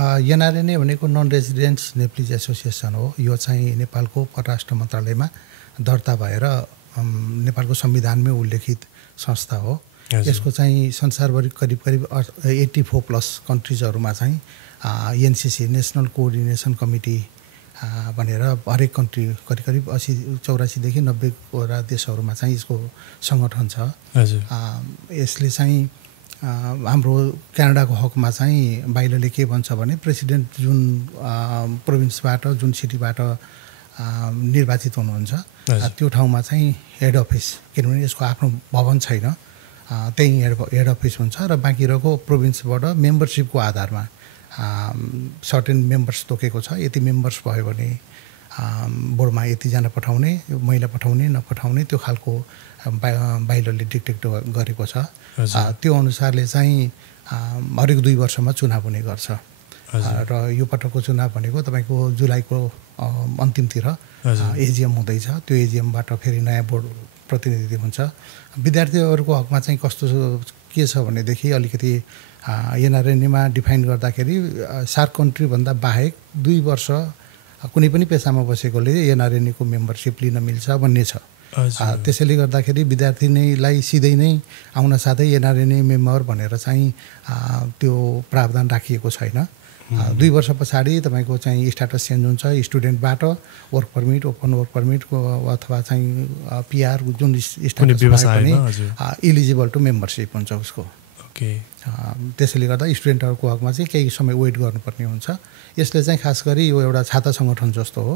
NRNA भनेको non रेजिडेन्ट्स Nepalese association हो। यो चाहिँ नेपालको परराष्ट्र मन्त्रालयमा दर्ता भएर नेपालको संविधानमै उल्लेखित संस्था हो। यसको चाहिँ संसारभरि करिब 84+ कन्ट्रिजहरूमा चाहिँ एनसिसी नेसनल कोअर्डिनेसन कमिटी भनेर हरेक कन्ट्री करिब 84 देखि 90 वटा देशहरूमा चाहिँ यसको सङ्गठन छ। यसले चाहिँ हाम्रो क्यानाडाको हकमा चाहिँ बाइलले के भन्छ भने प्रेसिडेन्ट जुन प्रोभिन्सबाट जुन सिटीबाट निर्वाचित हुनुहुन्छ त्यो ठाउँमा चाहिँ हेड अफिस, किनभने यसको आफ्नो भवन छैन, त्यही हेड अफिस हुन्छ र बाँकी रहेको प्रोभिन्सबाट मेम्बरसिपको आधारमा सर्टेन मेम्बर्स तोकेको छ। यति मेम्बर्स भयो भने बोर्डमा यतिजना पठाउने, महिला पठाउने नपठाउने त्यो खालको बाइलले डिक्टेट गरेको छ। त्यो अनुसारले चाहिँ हरेक 2 वर्षमा चुनाव हुने गर्छ र यो पटकको चुनाव भनेको तपाईँको जुलाईको अन्तिमतिर एजिएम हुँदैछ। त्यो एजिएमबाट फेरि नयाँ बोर्ड प्रतिनिधि हुन्छ। विद्यार्थीहरूको हकमा चाहिँ कस्तो के छ भनेदेखि अलिकति एनआरएनएमा डिफाइन गर्दाखेरि सार्क कन्ट्रीभन्दा बाहेक 2 वर्ष कुनै पनि पेसामा बसेकोले एनआरएनएको मेम्बरसिप लिन मिल्छ भन्ने छ। त्यसैले गर्दाखेरि विद्यार्थी नैलाई सिधै नै आउन साथै एनआरएनए मेम्बर भनेर चाहिँ त्यो प्रावधान राखिएको छैन। 2 वर्ष पछाडि तपाईँको चाहिँ स्ट्याटस चेन्ज हुन्छ। स्टुडेन्टबाट work permit, open work permit अथवा चाहिँ पिआर जुन स्ट्याटस पनि इलिजिबल टु मेम्बरसिप हुन्छ उसको। त्यसैले गर्दा स्टुडेन्टहरूको हकमा चाहिँ केही समय वेट गर्नुपर्ने हुन्छ। यसले चाहिँ खास गरी यो एउटा छाता सङ्गठन जस्तो हो।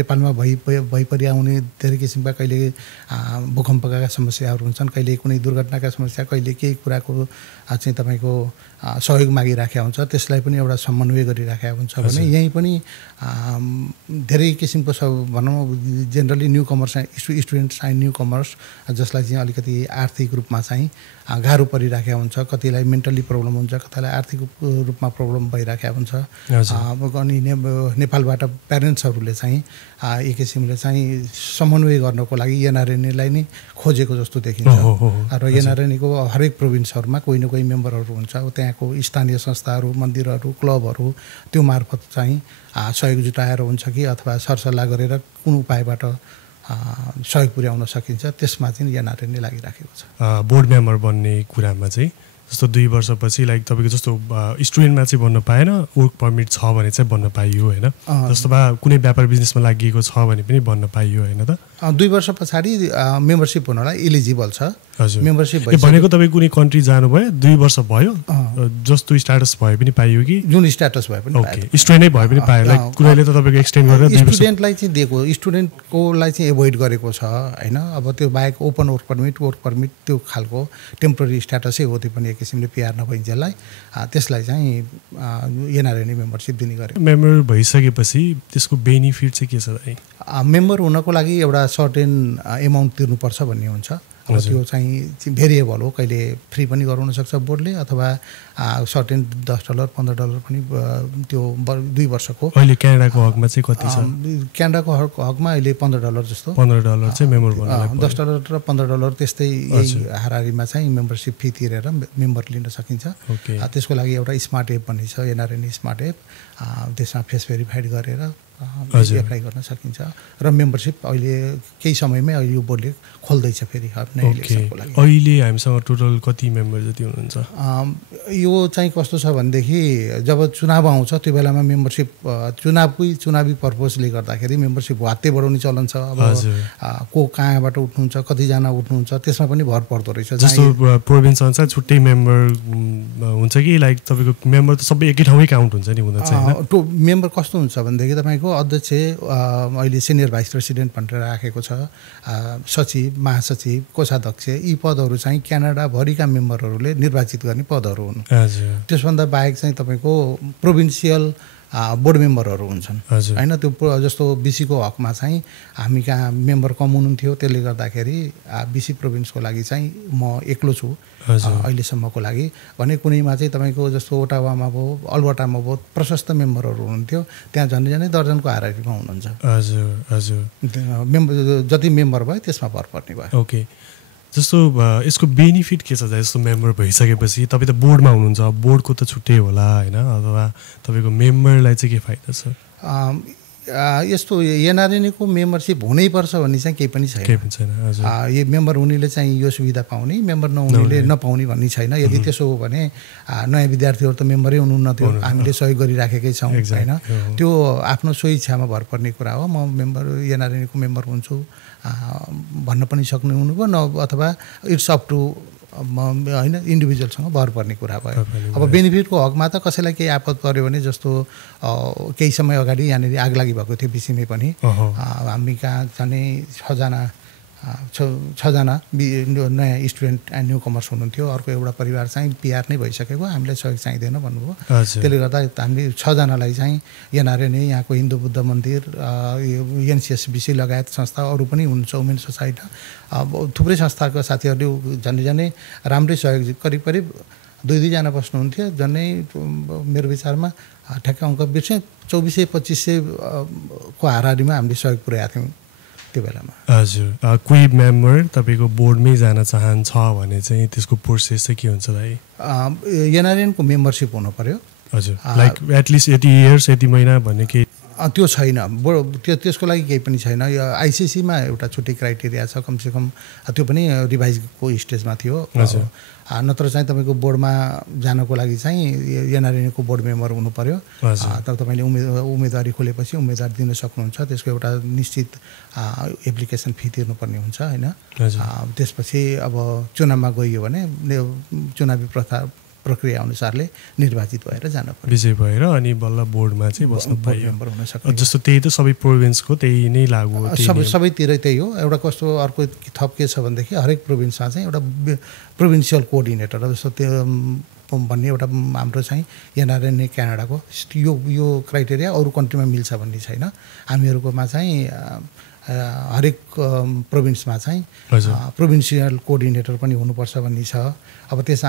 नेपालमा भइपरि आउने धेरै किसिमका कहिले भूकम्पका समस्याहरू हुन्छन्, कहिले कुनै दुर्घटनाका समस्या, कहिले केही कुराको चाहिँ तपाईँको सहयोग मागिराखेका हुन्छ, त्यसलाई पनि एउटा समन्वय गरिराखेका हुन्छ भने यहीँ पनि धेरै किसिमको भनौँ generally new commerce students and new commerce जसलाई चाहिँ अलिकति आर्थिक रूपमा चाहिँ गाह्रो परिराखेका हुन्छ, कतिलाई मेन्टली प्रब्लम हुन्छ, कतिलाई आर्थिक रूपमा प्रब्लम भइराखेका हुन्छ। अनि नेपालबाट प्यारेन्ट्सहरूले चाहिँ एक किसिमले चाहिँ समन्वय गर्नको लागि एनआरएनएलाई नै खोजेको जस्तो देखिन्छ र एनआरएनएको हरेक प्रोभिन्सहरूमा कोही न कोही मेम्बरहरू हुन्छ। त्यहाँको स्थानीय संस्थाहरू, मन्दिरहरू, क्लबहरू त्यो मार्फत चाहिँ सहयोग जुटाएर हुन्छ कि अथवा सरसल्लाह गरेर कुन उपायबाट सहयोग पुर्याउन सकिन्छ त्यसमा चाहिँ एनआरएनए लागिराखेको छ। बोर्ड मेम्बर बन्ने कुरामा चाहिँ जस्तो 2 वर्षपछि लाइक तपाईँको जस्तो स्टुडेन्टमा चाहिँ बन्न पाएन, वर्क परमिट छ भने चाहिँ बन्न पाइयो होइन, जस्तो कुनै व्यापार बिजनेसमा लागेको छ भने पनि बन्न पाइयो होइन त। 2 वर्ष पछाडि मेम्बरसिप हुनलाई इलिजिबल छ। मेम्बरसिप भनेको तपाईँ कुनै कन्ट्री जानुभयो 2 वर्ष भयो जस्तो स्ट्याटस भए पनि पाइयो कि जुन स्ट्याटस भए पनि स्टुडेन्टै भए पनि पायो, लाइक कुनैले त तपाईँको एक्सटेन्ड गरेर स्टुडेन्टलाई चाहिँ दिएको, स्टुडेन्टकोलाई चाहिँ एभोइड गरेको छ होइन। अब त्यो बाहेक ओपन वर्क परमिट त्यो खालको टेम्पोररी स्ट्याटसै हो, त्यो पनि एक किसिमले पिआर नभइन्जेललाई त्यसलाई चाहिँ एनआरएनए मेम्बरसिप दिने गरेको। मेम्बर भइसकेपछि त्यसको बेनिफिट चाहिँ के छ? मेम्बर हुनको लागि एउटा सर्टेन एमाउन्ट तिर्नुपर्छ भन्ने हुन्छ। त्यो चाहिँ भेरिएबल हो, कहिले फ्री पनि गराउन सक्छ बोर्डले अथवा सर्टेन $10 $15 पनि त्यो 2 वर्षको। अहिले क्यानाडाको हकमा चाहिँ कति छ? क्यानाडाको हकमा अहिले $15 जस्तो। $15 चाहिँ मेम्बर बन्नलाई $10 र $15 त्यस्तै यही हाराहारीमा चाहिँ मेम्बरसिप फी तिरेर मेम्बर लिन सकिन्छ। त्यसको लागि एउटा स्मार्ट एप भन्ने छ, एनआरएनए स्मार्ट एप, त्यसमा फेस भेरिफाइड गरेर एप्लाई गर्न सकिन्छ र मेम्बरसिप अहिले केही समयमै अहिले यो बोर्डले खोल्दैछ फेरि इलेक्सनको लागि। अहिले हामीसँग टोटल कति मेम्बर जति हुनुहुन्छ? यो चाहिँ कस्तो छ भनेदेखि जब चुनाव आउँछ त्यो बेलामा मेम्बरसिप चुनावी पर्पजले गर्दाखेरि मेम्बरसिप हात्ते बढाउने चलन छ। अब को कहाँबाट उठ्नुहुन्छ, कतिजना उठ्नुहुन्छ त्यसमा पनि भर पर्दो रहेछ। जस्तो प्रोभिन्स अनुसार छुट्टै मेम्बर हुन्छ कि लाइक तपाईँको मेम्बर त सबै एकै ठाउँमै काउन्ट हुन्छ नि? हुँदा चाहिँ मेम्बर कस्तो हुन्छ भनेदेखि तपाईँको अध्यक्ष अहिले सिनियर भाइस प्रेसिडेन्ट भनेर राखेको छ, सचिव, महासचिव, कोषाध्यक्ष, यी पदहरू चाहिँ क्यानाडाभरिका मेम्बरहरूले निर्वाचित गर्ने पदहरू हुन्। त्यसभन्दा बाहेक चाहिँ तपाईँको प्रोभिन्सियल बोर्ड मेम्बरहरू हुन्छन् होइन। त्यो जस्तो बिसीको हकमा चाहिँ हामी कहाँ मेम्बर कम हुनुहुन्थ्यो, त्यसले गर्दाखेरि बिसी प्रोभिन्सको लागि चाहिँ म एक्लो छु अहिलेसम्मको लागि भने। कुनैमा चाहिँ तपाईँको जस्तो ओटावामा भयो, अल्बर्टामा भयो प्रशस्त मेम्बरहरू हुनुहुन्थ्यो, त्यहाँ झन्डै दर्जनको हाराहारीमा हुनुहुन्छ। हजुर मेम्बर जति मेम्बर भयो त्यसमा भर पर्ने भयो। ओके, जस्तो यसको बेनिफिट के छ जस्तो मेम्बर भइसकेपछि तपाईँ त बोर्डमा हुनुहुन्छ बोर्डको त छुट्टै होला होइन अथवा तपाईँको मेम्बरलाई चाहिँ के फाइदा छ यस्तो एनआरएनएको मेम्बरसिप हुनैपर्छ भन्ने चाहिँ केही पनि छैन यो मेम्बर हुनेले चाहिँ यो सुविधा पाउने मेम्बर नहुनेले नपाउने भन्ने छैन यदि त्यसो हो भने नयाँ विद्यार्थीहरू त मेम्बरै हुनुहुन्न थियो हामीले सहयोग गरिराखेकै छौँ होइन त्यो आफ्नो स्वेच्छामा भर पर्ने कुरा हो म मेम्बर एनआरएनएको मेम्बर हुन्छु भन्न पनि सक्नु हुनुभयो अथवा इट्स अप टु होइन इन्डिभिजुअलसँग भर पर्ने कुरा भयो अब बेनिफिटको हकमा त कसैलाई केही आपद पर्यो भने जस्तो केही समय अगाडि यहाँनिर आग लागि भएको थियो बिसीमै पनि हामी कहाँ जाने छजना नयाँ स्टुडेन्ट एन्ड न्यू कमर्स हुनुहुन्थ्यो अर्को एउटा परिवार चाहिँ पिआर नै भइसकेको हामीलाई सहयोग चाहिँदैन भन्नुभयो त्यसले गर्दा हामीले 6 जनालाई चाहिँ एनआरएनए यहाँको हिन्दू बुद्ध मन्दिर एनसिएसबिसी लगायत संस्था अरू पनि हुनुहुन्छ वुमेन सोसाइटी अब थुप्रै संस्थाका साथीहरूले झन्डै राम्रै सहयोग करिब 2-2 जना बस्नुहुन्थ्यो झन्डै मेरो विचारमा ठ्याक्क अङ्क बिर्सेँ 2400-2500 को हाराहारीमा हामीले सहयोग पुर्याएको थियौँ त्यो बेलामा हजुर कोही मेम्बर तपाईँको बोर्डमै जान चाहन्छ भने चाहिँ त्यसको प्रोसेस चाहिँ के हुन्छ भाइ एनआरएनको मेम्बरसिप हुनु पर्यो हजुर लाइक एटलिस्ट यति इयर्स यति महिना भन्ने केही त्यो छैन त्यसको लागि केही पनि छैन यो आइसिसीमा एउटा छुट्टै क्राइटेरिया छ कमसेकम त्यो पनि रिभाइजको स्टेजमा थियो नत्र चाहिँ तपाईँको बोर्डमा जानको लागि चाहिँ एनआरएनको बोर्ड मेम्बर हुनु पर्यो तब तपाईँले उम्मेदवारी खोलेपछि उम्मेदवार दिन सक्नुहुन्छ त्यसको एउटा निश्चित एप्लिकेसन फी तिर्नुपर्ने हुन्छ होइन त्यसपछि अब चुनावमा गइयो भने चुनावी प्रक्रिया अनुसारले निर्वाचित भएर जानु पर्यो विजय भएर अनि बल्ल बोर्डमा चाहिँ बस्नु पाइयो मेम्बर हुन सक्छ जस्तो त्यही त सबै प्रोभिन्सको त्यही नै लागु सबैतिरै त्यही हो एउटा कस्तो अर्को थप के छ भनेदेखि हरेक प्रोभिन्समा चाहिँ एउटा प्रोभिन्सियल कोअर्डिनेटर जस्तो त्यो भन्ने एउटा हाम्रो चाहिँ एनआरएनए क्यानाडाको यो क्राइटेरिया अरू कन्ट्रीमा मिल्छ भन्ने छैन हामीहरूकोमा चाहिँ हरेक प्रोभिन्समा चाहिँ प्रोभिन्सियल कोअर्डिनेटर पनि हुनुपर्छ भन्ने छ अब त्यस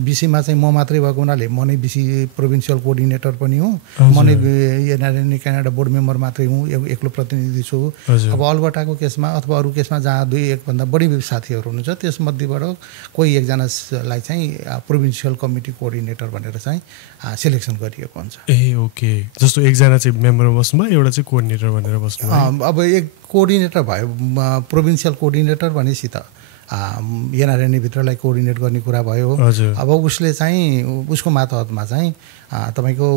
बिसीमा चाहिँ म मात्रै भएको हुनाले म नै बिसी प्रोभिन्सियल कोअर्डिनेटर पनि हुँ म नै एनआरएनए क्यानाडा बोर्ड मेम्बर मात्रै हुँ एक्लो प्रतिनिधि छु अब अल्बर्टाको केसमा अथवा अरू केसमा जहाँ 2-1 भन्दा बढी साथीहरू हुनुहुन्छ त्यसमध्येबाट कोही एकजनालाई चाहिँ प्रोभिन्सियल कमिटी कोअर्डिनेटर भनेर चाहिँ सेलेक्सन गरिएको हुन्छ ए ओके जस्तो एकजना चाहिँ मेम्बरमा बस्नुभयो एउटा चाहिँ कोअर्डिनेटर भनेर बस्नुभयो अब एक कोअर्डिनेटर भयो प्रोभिन्सियल कोअर्डिनेटर भनेपछि त एनआरएनए भित्रलाई कोअर्डिनेट गर्ने कुरा भयो अब उसले चाहिँ उसको मातहतमा चाहिँ तपाईँको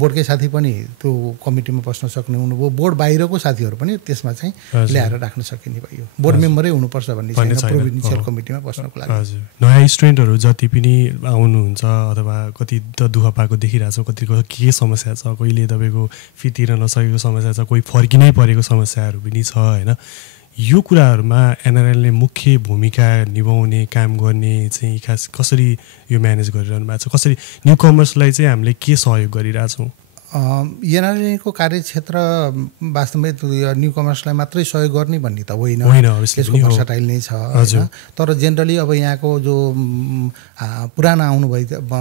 बोर्डकै साथी पनि त्यो कमिटीमा बस्न सक्ने हुनुभयो बोर्ड बाहिरको साथीहरू पनि त्यसमा चाहिँ ल्याएर राख्न सकिने भयो बोर्ड मेम्बरै हुनुपर्छ भन्ने छैन प्रोभिन्सियल कमिटीमा बस्नको लागि नयाँ स्टुडेन्टहरू जति पनि आउनुहुन्छ अथवा कति त दुःख पाएको देखिरहेको छ कतिको के समस्या छ कहिले तपाईँको फी तिर्न नसकेको समस्या छ कोही फर्किनै परेको समस्याहरू पनि छ होइन यो कुराहरूमा एनआरएलले मुख्य भूमिका निभाउने काम गर्ने चाहिँ खास कसरी यो म्यानेज गरिरहनु भएको छ कसरी न्यू कमर्सलाई चाहिँ हामीले के सहयोग गरिरहेछौँ एनआरएलको कार्यक्षेत्र वास्तवमै न्यू कमर्सलाई मात्रै सहयोग गर्ने भन्ने त होइन यसको भर्साटाइल नै छ होइन तर जेनरली अब यहाँको जो पुराना आउनु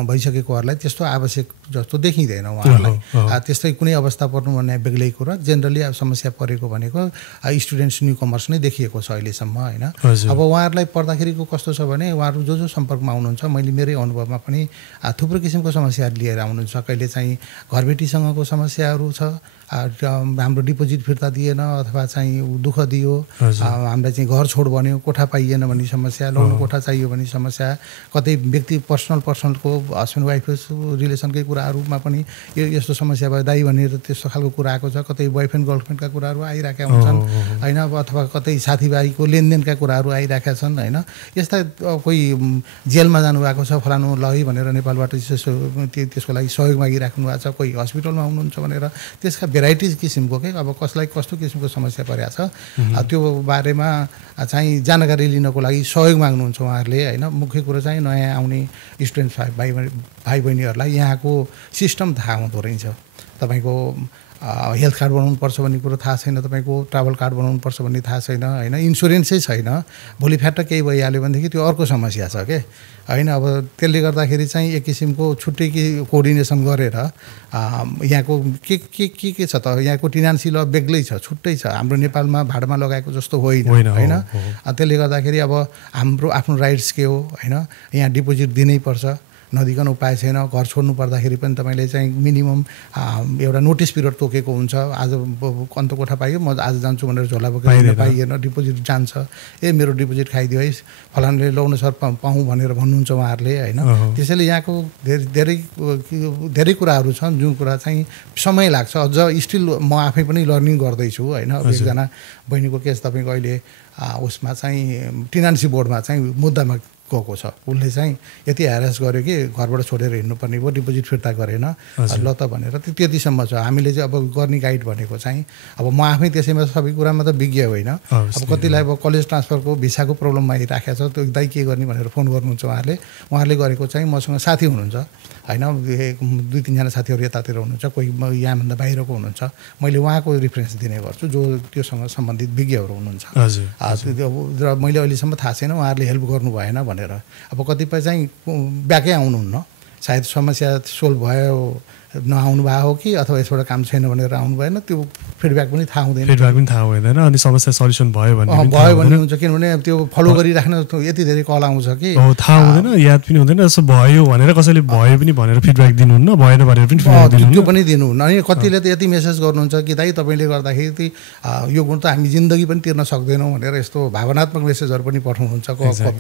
भइसकेकोहरूलाई त्यस्तो आवश्यक जस्तो देखिँदैन उहाँहरूलाई त्यस्तै कुनै अवस्था पर्नु भन्ने बेग्लै कुरा जेनरली अब समस्या परेको भनेको स्टुडेन्ट्स न्यू कमर्स नै देखिएको छ अहिलेसम्म होइन अब उहाँहरूलाई पर्दाखेरिको कस्तो छ भने उहाँहरू जो सम्पर्कमा आउनुहुन्छ मैले मेरै अनुभवमा पनि थुप्रो किसिमको समस्याहरू लिएर आउनुहुन्छ कहिले चाहिँ घरबेटीसँग को समस्याहरू छ हाम्रो डिपोजिट फिर्ता दिएन अथवा चाहिँ दुःख दियो हामीलाई चाहिँ घर छोड भन्यो कोठा पाइएन भन्ने समस्या लोन कोठा चाहियो भन्ने समस्या कतै व्यक्ति पर्सनलको हस्बेन्ड वाइफ रिलेसनकै कुराहरूमा पनि यो यस्तो समस्या भयो दाइ भनेर त्यस्तो खालको कुरा आएको छ कतै बोयफ्रेन्ड गर्लफ्रेन्डका कुराहरू आइरहेका हुन्छन् होइन अथवा कतै साथीभाइको लेनदेनका कुराहरू आइरहेका छन् होइन यस्ता कोही जेलमा जानुभएको छ फलानु लगी भनेर नेपालबाट त्यसको लागि सहयोग मागिराख्नु भएको छ कोही हस्पिटलमा हुनुहुन्छ भनेर त्यसका भेराइटिज किसिमको के अब कसलाई कस्तो किसिमको समस्या परेको छ त्यो बारेमा चाहिँ जानकारी लिनको लागि सहयोग माग्नुहुन्छ उहाँहरूले होइन मुख्य कुरो चाहिँ नयाँ आउने स्टुडेन्ट भाइ बहिनीहरूलाई यहाँको सिस्टम थाहा हुँदो रहेछ तपाईँको हेल्थ कार्ड बनाउनुपर्छ भन्ने कुरो थाहा छैन तपाईँको, ट्राभल कार्ड बनाउनुपर्छ भन्ने थाहा छैन होइन, इन्सुरेन्सै छैन, भोलि फ्याट्ट केही भइहाल्यो भनेदेखि त्यो अर्को समस्या छ के होइन। अब त्यसले गर्दाखेरि चाहिँ एक किसिमको छुट्टै कोअर्डिनेसन गरेर यहाँको के छ त, यहाँको टिनान्सी ल बेग्लै छ, छुट्टै छ, हाम्रो नेपालमा भाडामा लगाएको जस्तो होइन होइन। त्यसले गर्दाखेरि अब हाम्रो आफ्नो राइट्स के हो होइन, यहाँ डिपोजिट दिनै पर्छ, नदिकन उपाय छैन। घर छोड्नु पर्दाखेरि पनि तपाईँले चाहिँ मिनिमम एउटा नोटिस पिरियड तोकेको हुन्छ, आज अन्त कोठा पाइयो म आज जान्छु भनेर झोला बोकेर पाइएन, डिपोजिट जान्छ, मेरो डिपोजिट खाइदियो है फलानले लाउनु सर पाऊँ भनेर भन्नुहुन्छ उहाँहरूले होइन। त्यसैले यहाँको धेरै कुराहरू छन् जुन कुरा चाहिँ समय लाग्छ, अझ स्टिल म आफै पनि लर्निङ गर्दैछु होइन। एकजना बहिनीको केस तपाईँको अहिले उसमा चाहिँ टिनान्सी बोर्डमा चाहिँ मुद्दामा गएको छ, उसले चाहिँ यति ह्यारेस गर्यो कि घरबाट छोडेर हिँड्नुपर्ने भयो, डिपोजिट फिर्ता गरेन ल त भनेर त्यतिसम्म छ। हामीले चाहिँ अब गर्ने गाइड भनेको चाहिँ अब म आफै त्यसैमा सबै कुरामा त विज्ञ होइन, अब कतिलाई अब कलेज ट्रान्सफरको भिसाको प्रब्लममा आइराखेको छ, त्यो दाइ के गर्ने भनेर फोन गर्नुहुन्छ उहाँहरूले गरेको चाहिँ मसँग साथी हुनुहुन्छ होइन, 2-3जना साथीहरू यतातिर हुनुहुन्छ, कोही यहाँभन्दा बाहिरको हुनुहुन्छ, मैले उहाँको रिफरेन्स दिने गर्छु जो त्योसँग सम्बन्धित विज्ञहरू हुनुहुन्छ। र मैले अहिलेसम्म थाहा छैन उहाँहरूले हेल्प गर्नु भएन भनेर। अब कतिपय चाहिँ ब्याकै आउनुहुन्न, सायद समस्या सोल्भ भयो नआउनु भएको हो कि अथवा यसबाट काम छैन भनेर आउनु भएन, त्यो फिडब्याक पनि थाहा हुँदैन, अनि समस्या सल्युसन भयो भन्ने हुन्छ। किनभने त्यो फलो गरिराख्न यति धेरै कल आउँछ कि थाहा हुँदैन, याद पनि हुँदैन, यसो भयो भनेर कसैले भयो पनि भनेर फिडब्याक दिनुहुन्न, भएन भनेर पनि त्यो पनि दिनुहुन्न। अनि कतिले त यति मेसेज गर्नुहुन्छ कि दाइ तपाईँले गर्दाखेरि यो गुण त हामी जिन्दगी पनि तिर्न सक्दैनौँ भनेर यस्तो भावनात्मक मेसेजहरू पनि पठाउनुहुन्छ,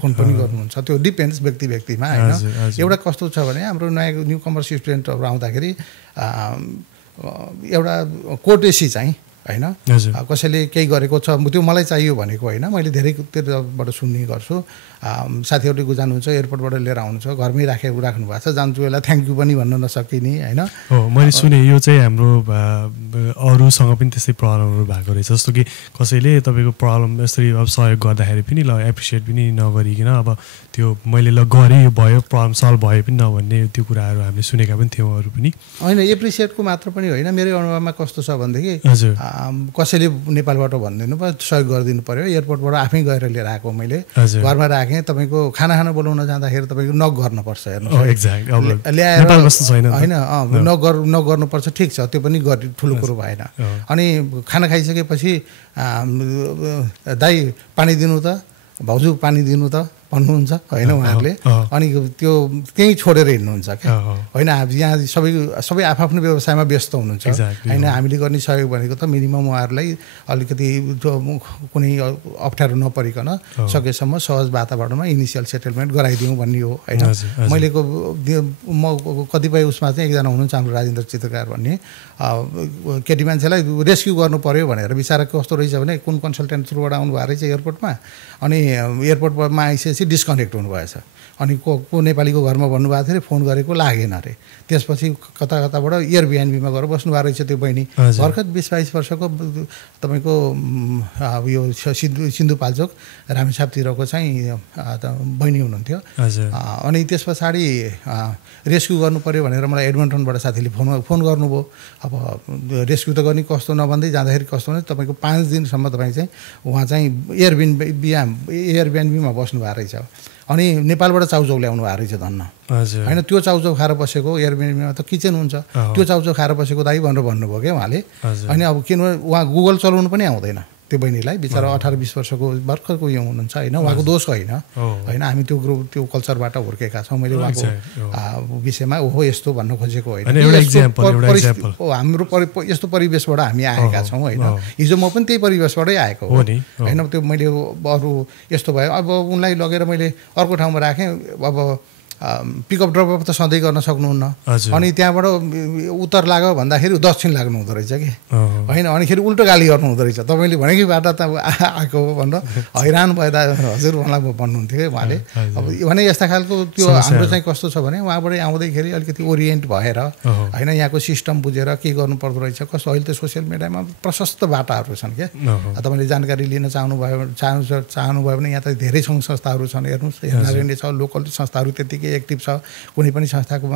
फोन पनि गर्नुहुन्छ। त्यो डिपेन्ड्स व्यक्ति व्यक्तिमा होइन। एउटा कस्तो छ भने हाम्रो नयाँ न्यू कमर्स स्टुडेन्टहरू आउँदाखेरि एउटा कोर्टेसी चाहिँ होइन, कसैले केही गरेको छ त्यो मलाई चाहियो भनेको होइन, मैले धेरैतिरबाट सुन्ने गर्छु। साथीहरूले जानुहुन्छ एयरपोर्टबाट लिएर आउनुहुन्छ, घरमै राख्नु भएको छ, जान्छु यसलाई थ्याङ्क यू पनि भन्न नसकिने होइन। मैले सुने यो चाहिँ हाम्रो अरूसँग पनि त्यस्तै प्रब्लमहरू भएको रहेछ, जस्तो कि कसैले तपाईँको प्रब्लम यसरी अब सहयोग गर्दाखेरि पनि ल एप्रिसिएट पनि नगरिकन अब त्यो मैले ल गरेँ यो भयो प्रब्लम सल्भ भयो पनि नभन्ने त्यो कुराहरू हामीले सुनेका पनि थियौँ। अरू पनि होइन, एप्रिसिएटको मात्र पनि होइन, मेरो अनुभवमा कस्तो छ भनेदेखि कसैले नेपालबाट भनिदिनु भयो सहयोग गरिदिनु पऱ्यो, एयरपोर्टबाट आफै गएर लिएर आएको मैले घरमा राखेँ, तपाईँको खाना बोलाउन जाँदाखेरि तपाईँको नक गर्नुपर्छ हेर्नुहोस्, ल्याएर होइन नगर्नुपर्छ, ठिक छ त्यो पनि ठुलो कुरो भएन। अनि खाना खाइसकेपछि दाइ पानी दिनु त, भाउजू पानी दिनु त भन्नुहुन्छ होइन उहाँहरूले, अनि त्यो त्यहीँ छोडेर हिँड्नुहुन्छ क्या होइन। यहाँ सबै आफ्नो व्यवसायमा व्यस्त हुनुहुन्छ होइन। हामीले गर्ने सहयोग भनेको त मिनिमम उहाँहरूलाई अलिकति कुनै अप्ठ्यारो नपरिकन सकेसम्म सहज वातावरणमा इनिसियल सेटलमेन्ट गराइदिउँ भन्ने हो होइन। मैले म कतिपय उसमा चाहिँ एकजना हुनुहुन्छ हाम्रो राजेन्द्र चित्रकार भन्ने, केटी मान्छेलाई रेस्क्यु गर्नु पऱ्यो भनेर बिचरा कस्तो रहेछ भने कुन कन्सल्टेन्ट थ्रुबाट आउनु भएको रहेछ एयरपोर्टमा, अनि एयरपोर्टमा आइसकेपछि डिस्कनेक्ट हुनुभएछ, अनि को नेपालीको घरमा भन्नुभएको थियो, फोन गरेको लागेन अरे, त्यसपछि कताबाट एयरबिएनबीमा गएर बस्नुभएको रहेछ त्यो बहिनी, भर्खर 20-22 वर्षको तपाईँको यो सिन्धुपाल्चोक रामेछापतिरको चाहिँ बहिनी हुनुहुन्थ्यो। अनि त्यस पछाडि रेस्क्यु गर्नु पऱ्यो भनेर मलाई एडमन्टनबाट साथीले फोन गर्नुभयो। अब रेस्क्यु त गर्ने कस्तो नभन्दै जाँदाखेरि कस्तो भने तपाईँको 5 दिनसम्म तपाईँ चाहिँ उहाँ चाहिँ एयरबिएनबीमा बस्नुभएको रहेछ, अनि नेपालबाट चाउचाउ ल्याउनु भएको रहेछ धन्न होइन। त्यो चाउचाउ खाएर बसेको एयरबिएनबीमा त किचन हुन्छ, त्यो चाउचाउ खाएर बसेको दाइ भनेर भन्नुभयो क्या उहाँले। अनि अब किनभने उहाँ गुगल चलाउनु पनि आउँदैन त्यो बहिनीलाई, बिचरा 18-20 वर्षको भर्खरको यो हुनुहुन्छ होइन, उहाँको दोष होइन होइन, हामी त्यो कल्चरबाट हुर्केका छौँ। मैले उहाँको विषयमा ओहो यस्तो भन्न खोजेको होइन, हाम्रो यस्तो परिवेशबाट हामी आएका छौँ होइन। हिजो म पनि त्यही परिवेशबाटै आएको हो होइन। त्यो मैले अरू यस्तो भयो, अब उनलाई लगेर मैले अर्को ठाउँमा राखेँ, अब पिकअप ड्रपअप त सधैँ गर्न सक्नुहुन्न, अनि त्यहाँबाट उत्तर लाग्यो भन्दाखेरि दक्षिण लाग्नु हुँदो रहेछ कि होइन, अनिखेरि उल्टो गाली गर्नु हुँदो रहेछ, तपाईँले भनेकै बाटो त आएको हो भनेर हैरान भएदा हजुर मलाई भन्नुहुन्थ्यो कि उहाँले। अब भने यस्ता खालको त्यो हाम्रो चाहिँ कस्तो छ भने उहाँबाट आउँदैखेरि अलिकति ओरिएन्ट भएर होइन, यहाँको सिस्टम बुझेर के गर्नु पर्दो रहेछ कस्तो। अहिले त सोसियल मिडियामा प्रशस्त बाटाहरू छन् क्या, तपाईँले जानकारी लिन चाहनुभयो भने यहाँ त धेरै सङ्घ संस्थाहरू छन्, हेर्नुहोस् एनआरएनए छ, लोकल संस्थाहरू त्यतिकै एक्टिभ छ कुनै पनि संस्थाको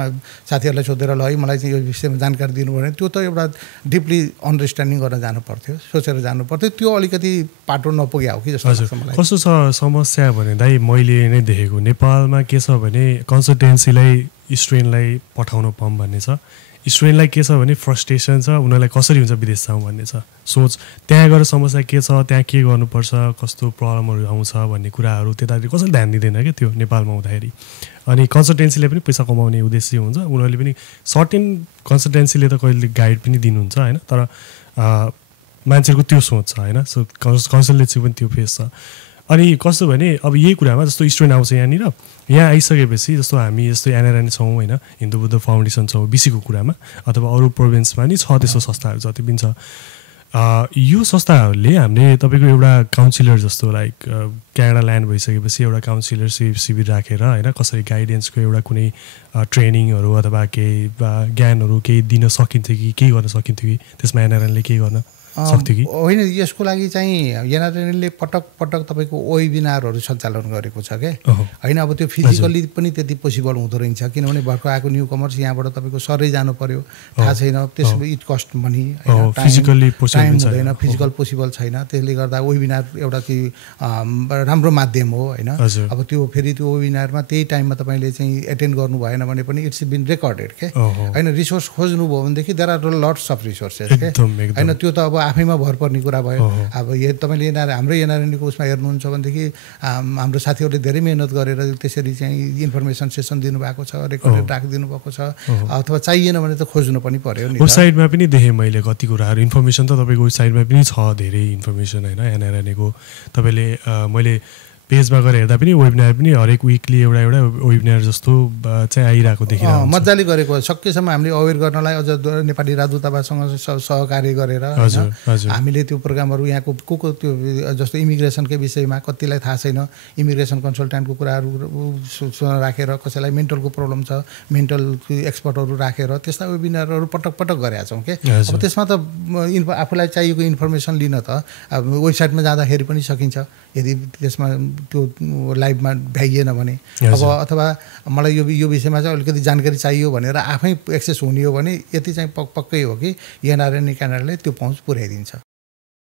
साथीहरूलाई सोधेर ल है मलाई चाहिँ यो विषयमा जानकारी दिनु भने त्यो त एउटा डिपली अन्डरस्ट्यान्डिङ गर्न जानु पर्थ्यो सोचेर जानु पर्थ्यो त्यो अलिकति पाटो नपुग्या हो कि जस्तो लाग्छ मलाई कस्तो छ समस्या भने दाइ मैले नै देखेको नेपालमा के छ भने कन्सल्टेन्सीलाई स्टुडेन्टलाई पठाउन पाऊँ भन्ने छ स्टुडेन्टलाई के छ भने फ्रस्ट्रेसन छ उनीहरूलाई कसरी हुन्छ विदेश जाउँ भन्ने छ सोच त्यहाँ गएर समस्या के छ त्यहाँ के गर्नुपर्छ कस्तो प्रब्लमहरू आउँछ भन्ने कुराहरू त्यतातिर कसैले ध्यान दिँदैन क्या त्यो नेपालमा हुँदाखेरि अनि कन्सल्टेन्सीले पनि पैसा कमाउने उद्देश्य हुन्छ उनीहरूले पनि सर्टेन कन्सल्टेन्सीले त कहिले गाइड पनि दिनुहुन्छ होइन तर मान्छेहरूको त्यो सोच छ होइन सो कन्सल्टेन्सी पनि त्यो फेस छ अनि कस्तो भने अब यही कुरामा जस्तो स्टुडेन्ट आउँछ यहाँनिर यहाँ आइसकेपछि जस्तो हामी जस्तो एनआरएन छौँ होइन हिन्दू बुद्ध फाउन्डेसन छौँ बिसीको कुरामा अथवा अरू प्रोभिन्समा नि छ त्यस्तो संस्थाहरू जति पनि छ यो संस्थाहरूले हामीले तपाईँको एउटा काउन्सिलर जस्तो लाइक क्यानाडा ल्यान्ड भइसकेपछि एउटा काउन्सिलर शिविर राखेर होइन कसरी गाइडेन्सको एउटा कुनै ट्रेनिङहरू अथवा केही ज्ञानहरू केही दिन सकिन्थ्यो कि केही गर्न सकिन्थ्यो कि त्यसमा एनआरएनले केही गर्न सक्थ्यो कि होइन यसको लागि चाहिँ एनआरएनले पटक पटक तपाईँको वेबिनारहरू सञ्चालन गरेको छ क्या होइन अब त्यो फिजिकल्ली पनि त्यति पोसिबल हुँदो रहेछ किनभने भर्खर आएको न्यू कमर्स यहाँबाट तपाईँको सरै जानु पर्यो थाहा छैन त्यसमा इट कस्ट मनी टाइम हुँदैन फिजिकल पोसिबल छैन त्यसले गर्दा वेबिनार एउटा चाहिँ राम्रो माध्यम हो होइन अब त्यो फेरि त्यो वेबिनारमा त्यही टाइममा तपाईँले चाहिँ एटेन्ड गर्नु भएन भने पनि इट्स बिन रेकर्डेड के होइन रिसोर्स खोज्नुभयो भनेदेखि there are lots of resources के होइन त्यो त अब आफैमा भर पर्ने कुरा भयो अब यो तपाईँले हाम्रो एनआरएनको उसमा हेर्नुहुन्छ भनेदेखि हाम्रो साथीहरूले धेरै मेहनत गरेर त्यसरी चाहिँ इन्फर्मेसन सेसन दिनुभएको छ रेकर्डेड राखिदिनु भएको छ अथवा चाहिएन भने त खोज्नु पनि पर्यो नि वेबसाइटमा पनि देखेँ मैले कति कुराहरू इन्फर्मेसन त तपाईँको वेबसाइटमा पनि छ धेरै इन्फर्मेसन होइन एनआरएनको तपाईँले मैले पेजमा गएर हेर्दा पनि वेबिनार पनि हरेक विकली एउटा एउटा वेबिनार जस्तो चाहिँ आइरहेको देखिरहेको मजाले गरेको सकेसम्म हामीले अवेर गर्नलाई अझ नेपाली राजदूतावाससँग सहकार्य गरेर हामीले त्यो प्रोग्रामहरू यहाँको को त्यो जस्तो इमिग्रेसनकै विषयमा कतिलाई थाहा छैन इमिग्रेसन कन्सल्टेन्टको कुराहरू राखेर कसैलाई मेन्टलको प्रब्लम छ मेन्टल एक्सपर्टहरू राखेर त्यस्ता वेबिनारहरू पटक पटक गरेका छौँ के अब त्यसमा त आफूलाई चाहिएको इन्फर्मेसन लिन त अब वेबसाइटमा जाँदाखेरि पनि सकिन्छ यदि त्यसमा त्यो लाइभमा भ्याइएन भने अब अथवा मलाई यो विषयमा चाहिँ अलिकति जानकारी चाहियो भनेर आफै एक्सेस हुने हो भने यति चाहिँ पक्कै हो कि एनआरएन क्यानाडाले त्यो पहुँच पुर्याइदिन्छ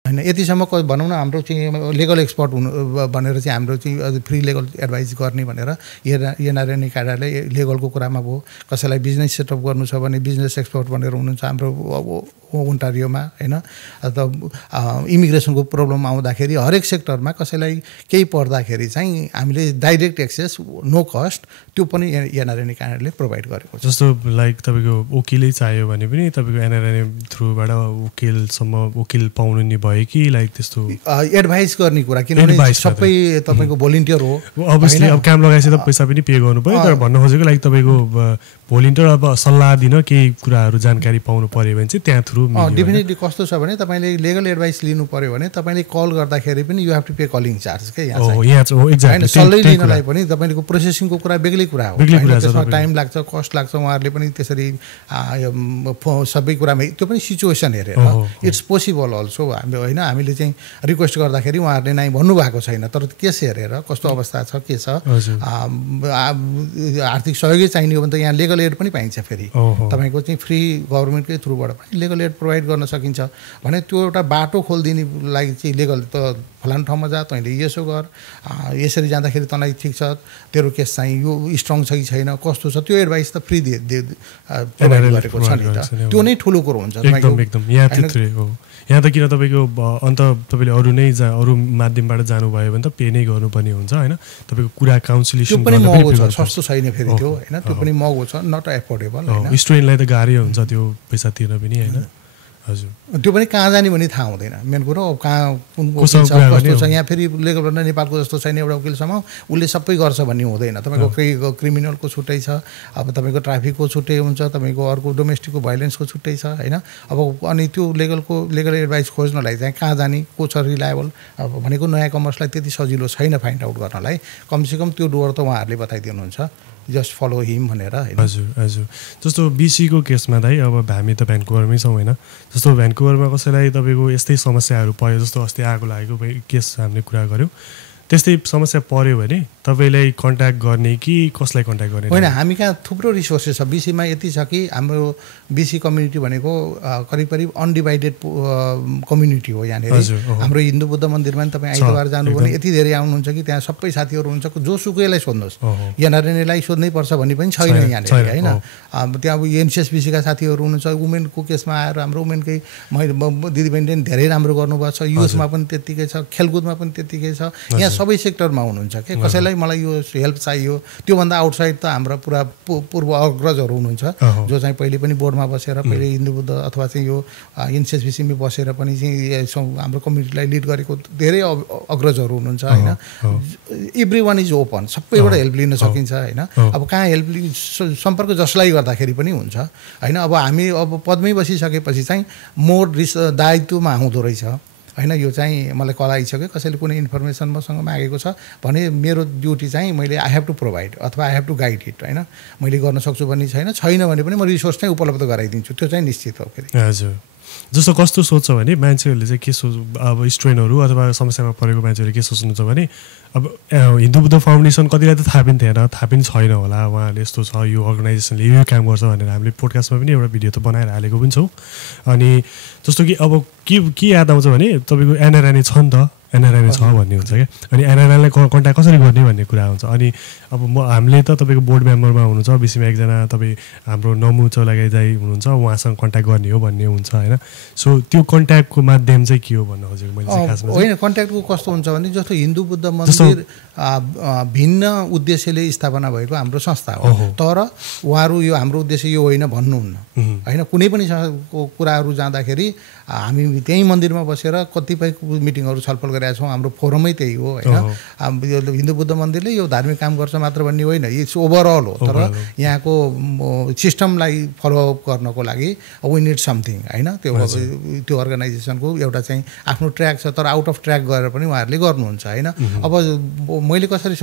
होइन यतिसम्म भनौँ न हाम्रो चाहिँ लिगल एक्सपर्ट हुनु भनेर चाहिँ हाम्रो चाहिँ फ्री लिगल एडभाइस गर्ने भनेर एनआरएन क्यानाडाले लिगलको कुरामा भयो कसैलाई बिजनेस सेटअप गर्नु छ भने बिजनेस एक्सपर्ट भनेर हुनुहुन्छ हाम्रो ओन्टारियोमा होइन अथवा इमिग्रेसनको प्रब्लम आउँदाखेरि हरेक सेक्टरमा कसैलाई केही पर्दाखेरि चाहिँ हामीले डाइरेक्ट एक्सेस नो कस्ट त्यो पनि एनआरएन क्यानाडाले प्रोभाइड गरेको छ जस्तो लाइक तपाईँको वकिलै चाहियो भने पनि तपाईँको एनआरएन थ्रुबाट वकिल पाउनु नि भयो कि लाइक त्यस्तो एडभाइस गर्ने कुरा किनभने सबै तपाईँको भोलिन्टियर हो अभियसली अब काम लगाएपछि त पैसा पनि पे गर्नु पर्यो तर भन्न खोजेको लाइक तपाईँको भोलिन्टियर अब सल्लाह दिन केही कुराहरू जानकारी पाउनु पर्यो भने चाहिँ त्यहाँ थ्रु डेफिनेटली कस्तो छ भने तपाईँले लिगल एडभाइस लिनु पर्यो भने तपाईँले कल गर्दाखेरि पनि you have to pay calling charge के होइन सल्लाह लिनलाई पनि तपाईँको प्रोसेसिङको कुरा बेग्लै कुरा हो त्यसमा टाइम लाग्छ कस्ट लाग्छ उहाँहरूले पनि त्यसरी सबै कुरामा त्यो पनि सिचुएसन हेरेर इट्स पोसिबल अल्सो होइन हामीले चाहिँ रिक्वेस्ट गर्दाखेरि उहाँहरूले नै भन्नुभएको छैन तर केस हेरेर कस्तो अवस्था छ के छ आर्थिक सहयोगै चाहिने हो भने त यहाँ लिगल एड पनि पाइन्छ फेरि तपाईँको चाहिँ फ्री गभर्मेन्टकै थ्रुबाट पनि लिगल एड प्रोभाइड गर्न सकिन्छ भने त्यो एउटा बाटो खोलिदिने लागि चाहिँ लिगल त फलानु ठाउँमा जा तैँले यसो गर यसरी जाँदाखेरि तँलाई ठिक छ तेरो केस चाहिँ यो स्ट्रङ छ कि छैन कस्तो छ त्यो एडभाइस त फ्री प्रोभाइड गरेको छ नि त त्यो नै ठुलो कुरो हुन्छ यहाँ त किन तपाईँको अन्त तपाईँले अरू नै अरू माध्यमबाट जानुभयो भने त पे नै गर्नुपर्ने हुन्छ होइन तपाईँको कुरा काउन्सिलिङ पनि महँगो छ सस्तो छैन फेरि त्यो होइन त्यो पनि महँगो छ नट एफोर्डेबल होइन स्टुडेन्टलाई त गाह्रै हुन्छ त्यो पैसा तिर्न पनि होइन हजुर त्यो पनि कहाँ जाने भन्ने थाहा हुँदैन मेन कुरो कहाँ कुन कस्तो छ यहाँ फेरि लेगल नेपालको जस्तो छैन एउटा वकिलसम्म उसले सबै गर्छ भन्ने हुँदैन तपाईँको क्रिमिनलको छुट्टै छ अब तपाईँको ट्राफिकको छुट्टै हुन्छ तपाईँको अर्को डोमेस्टिकको भाइलेन्सको छुट्टै छ होइन अब अनि त्यो लिगल एडभाइस खोज्नलाई चाहिँ कहाँ जाने को छ रिलायबल अब भनेको नयाँ कमर्सलाई त्यति सजिलो छैन फाइन्ड आउट गर्नलाई कमसेकम त्यो डोर त उहाँहरूले बताइदिनुहुन्छ जस्ट फलो हिम भनेर हजुर हजुर जस्तो बिसीको केसमा दाइ अब हामी त भ्यान्कुभरमै छौँ होइन जस्तो भ्यान्कुभरमा कसैलाई तपाईँको यस्तै समस्याहरू पर्यो जस्तो अस्ति आगो लागेको केस हामीले कुरा गऱ्यौँ त्यस्तै समस्या पर्यो भने तपाईँलाई कन्ट्याक्ट गर्ने कि कसलाई कन्ट्याक्ट गर्ने? होइन, हामी कहाँ थुप्रो रिसोर्सेस छ। बिसीमा यति छ कि हाम्रो बिसी कम्युनिटी भनेको करिब करिब अनडिभाइडेड कम्युनिटी हो। यहाँनिर हाम्रो हिन्दू बुद्ध मन्दिरमा पनि तपाईँ आइतबार जानुभयो भने यति धेरै आउनुहुन्छ कि त्यहाँ सबै साथीहरू हुन्छ, जो सुकैलाई सोध्नुहोस्। एनआरएनएलाई सोध्नै पर्छ भन्ने पनि छैन यहाँनिर, होइन। त्यहाँ अब एनसिएसबिसीका साथीहरू हुनुहुन्छ, वुमेनको केसमा आएर हाम्रो वुमेनकै दिदीबहिनीले पनि धेरै राम्रो गर्नुभएको छ। युथमा पनि त्यत्तिकै छ, खेलकुदमा पनि त्यत्तिकै छ। यहाँ सबै सेक्टरमा हुनुहुन्छ कि कसैलाई मलाई यो हेल्प चाहियो, त्योभन्दा आउटसाइड त हाम्रा पुरा पूर्व अग्रजहरू हुनुहुन्छ, जो चाहिँ पहिले पनि बोर्डमा बसेर पहिले हिन्दू बुद्ध अथवा चाहिँ यो एनसिएसबिसीमा बसेर पनि चाहिँ हाम्रो कम्युनिटीलाई लिड गरेको धेरै अग्रजहरू हुनुहुन्छ, होइन। एभ्री वान इज ओपन, सबैबाट हेल्प लिन सकिन्छ, होइन। अब कहाँ हेल्प सम्पर्क जसलाई गर्दाखेरि पनि हुन्छ, होइन। अब हामी अब पदमै बसिसकेपछि चाहिँ मोर दायित्वमा आउँदो रहेछ, होइन। यो चाहिँ मलाई कल आइसक्यो, कसैले कुनै इन्फर्मेसन मसँग मागेको छ भने मेरो ड्युटी चाहिँ मैले आई हेभ टु प्रोभाइड अथवा I have to guide it, होइन। मैले गर्न सक्छु भन्ने छैन भने पनि म रिसोर्स चाहिँ उपलब्ध गराइदिन्छु, त्यो चाहिँ निश्चित हो। फेरि हजुर, जस्तो कस्तो सोच्छ भने मान्छेहरूले चाहिँ के अब स्टुडेन्टहरू अथवा समस्यामा परेको मान्छेहरूले के सोच्नुहुन्छ भने अब हिन्दू बुद्ध फाउन्डेसन कतिलाई त थाहा पनि थिएन, थाहा पनि छैन होला उहाँहरूले यस्तो छ, यो अर्गनाइजेसनले यो काम गर्छ भनेर हामीले पोडकास्टमा पनि एउटा भिडियो त बनाएर हालेको पनि छौँ। अनि जस्तो कि अब के याद आउँछ भने तपाईँको एनआरएनए छ नि त, एनआरएनए छ भन्ने हुन्छ क्या। अनि एनआरएनएलाई कन्ट्याक्ट कसरी गर्ने भन्ने कुरा हुन्छ। अनि अब हामीले त तपाईँको बोर्ड मेम्बरमा हुनुहुन्छ, बिसीमा एकजना तपाईँ हाम्रो नमु चौलागाई दाइ हुनुहुन्छ, उहाँसँग कन्ट्याक्ट गर्ने हो भन्ने हुन्छ, होइन। सो त्यो कन्ट्याक्टको माध्यम चाहिँ के हो भन्नु खोजेको मैले खासमा? होइन, कन्ट्याक्टको कस्तो हुन्छ भने जस्तो हिन्दू बुद्ध मन्दिर भिन्न उद्देश्यले स्थापना भएको हाम्रो संस्था हो, तर उहाँहरू यो हाम्रो उद्देश्य यो होइन भन्नुहुन्न, होइन। कुनै पनि कुराहरू जाँदाखेरि हामी त्यही मन्दिरमा बसेर कतिपय मिटिङहरू छलफल गरेका छौँ, हाम्रो फोरमै त्यही हो, होइन। हिन्दू बुद्ध मन्दिरले यो धार्मिक काम गर्छ मात्र भन्ने होइन, इट्स ओभरअल हो। तर यहाँको सिस्टमलाई फलोअप गर्नको लागि वी निड समथिङ, होइन। त्यो अर्गनाइजेसनको एउटा चाहिँ आफ्नो ट्र्याक छ, तर आउट अफ ट्र्याक गरेर पनि उहाँहरूले गर्नुहुन्छ, होइन। अब मैले कसरी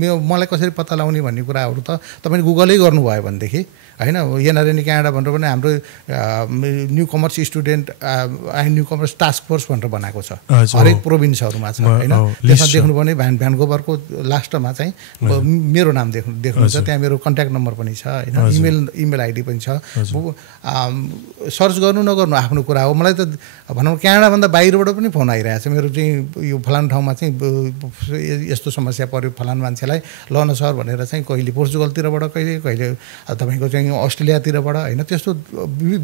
मलाई कसरी पत्ता लगाउने भन्ने कुराहरू त तपाईँले गुगलै गर्नुभयो भनेदेखि, होइन। एनआरएनए क्यानाडा भनेर पनि हाम्रो new commerce student new commerce task force भनेर बनाएको छ, हरेक प्रोभिन्सहरूमा छ, होइन। त्यसमा देख्नुभयो भने भ्यान्कोभरको लास्टमा चाहिँ मेरो नाम देख्नुहुन्छ, त्यहाँ मेरो कन्ट्याक्ट नम्बर पनि छ, होइन। इमेल आइडी पनि छ। सर्च गर्नु नगर्नु आफ्नो कुरा हो। मलाई त भनौँ क्यानाडाभन्दा बाहिरबाट पनि फोन आइरहेको छ, मेरो चाहिँ यो फलान ठाउँमा चाहिँ यस्तो समस्या पऱ्यो फलान मान्छेलाई, ल न सर भनेर चाहिँ कहिले पोर्चुगलतिरबाट, कहिले तपाईँको चाहिँ अस्ट्रेलियातिरबाट, होइन। त्यस्तो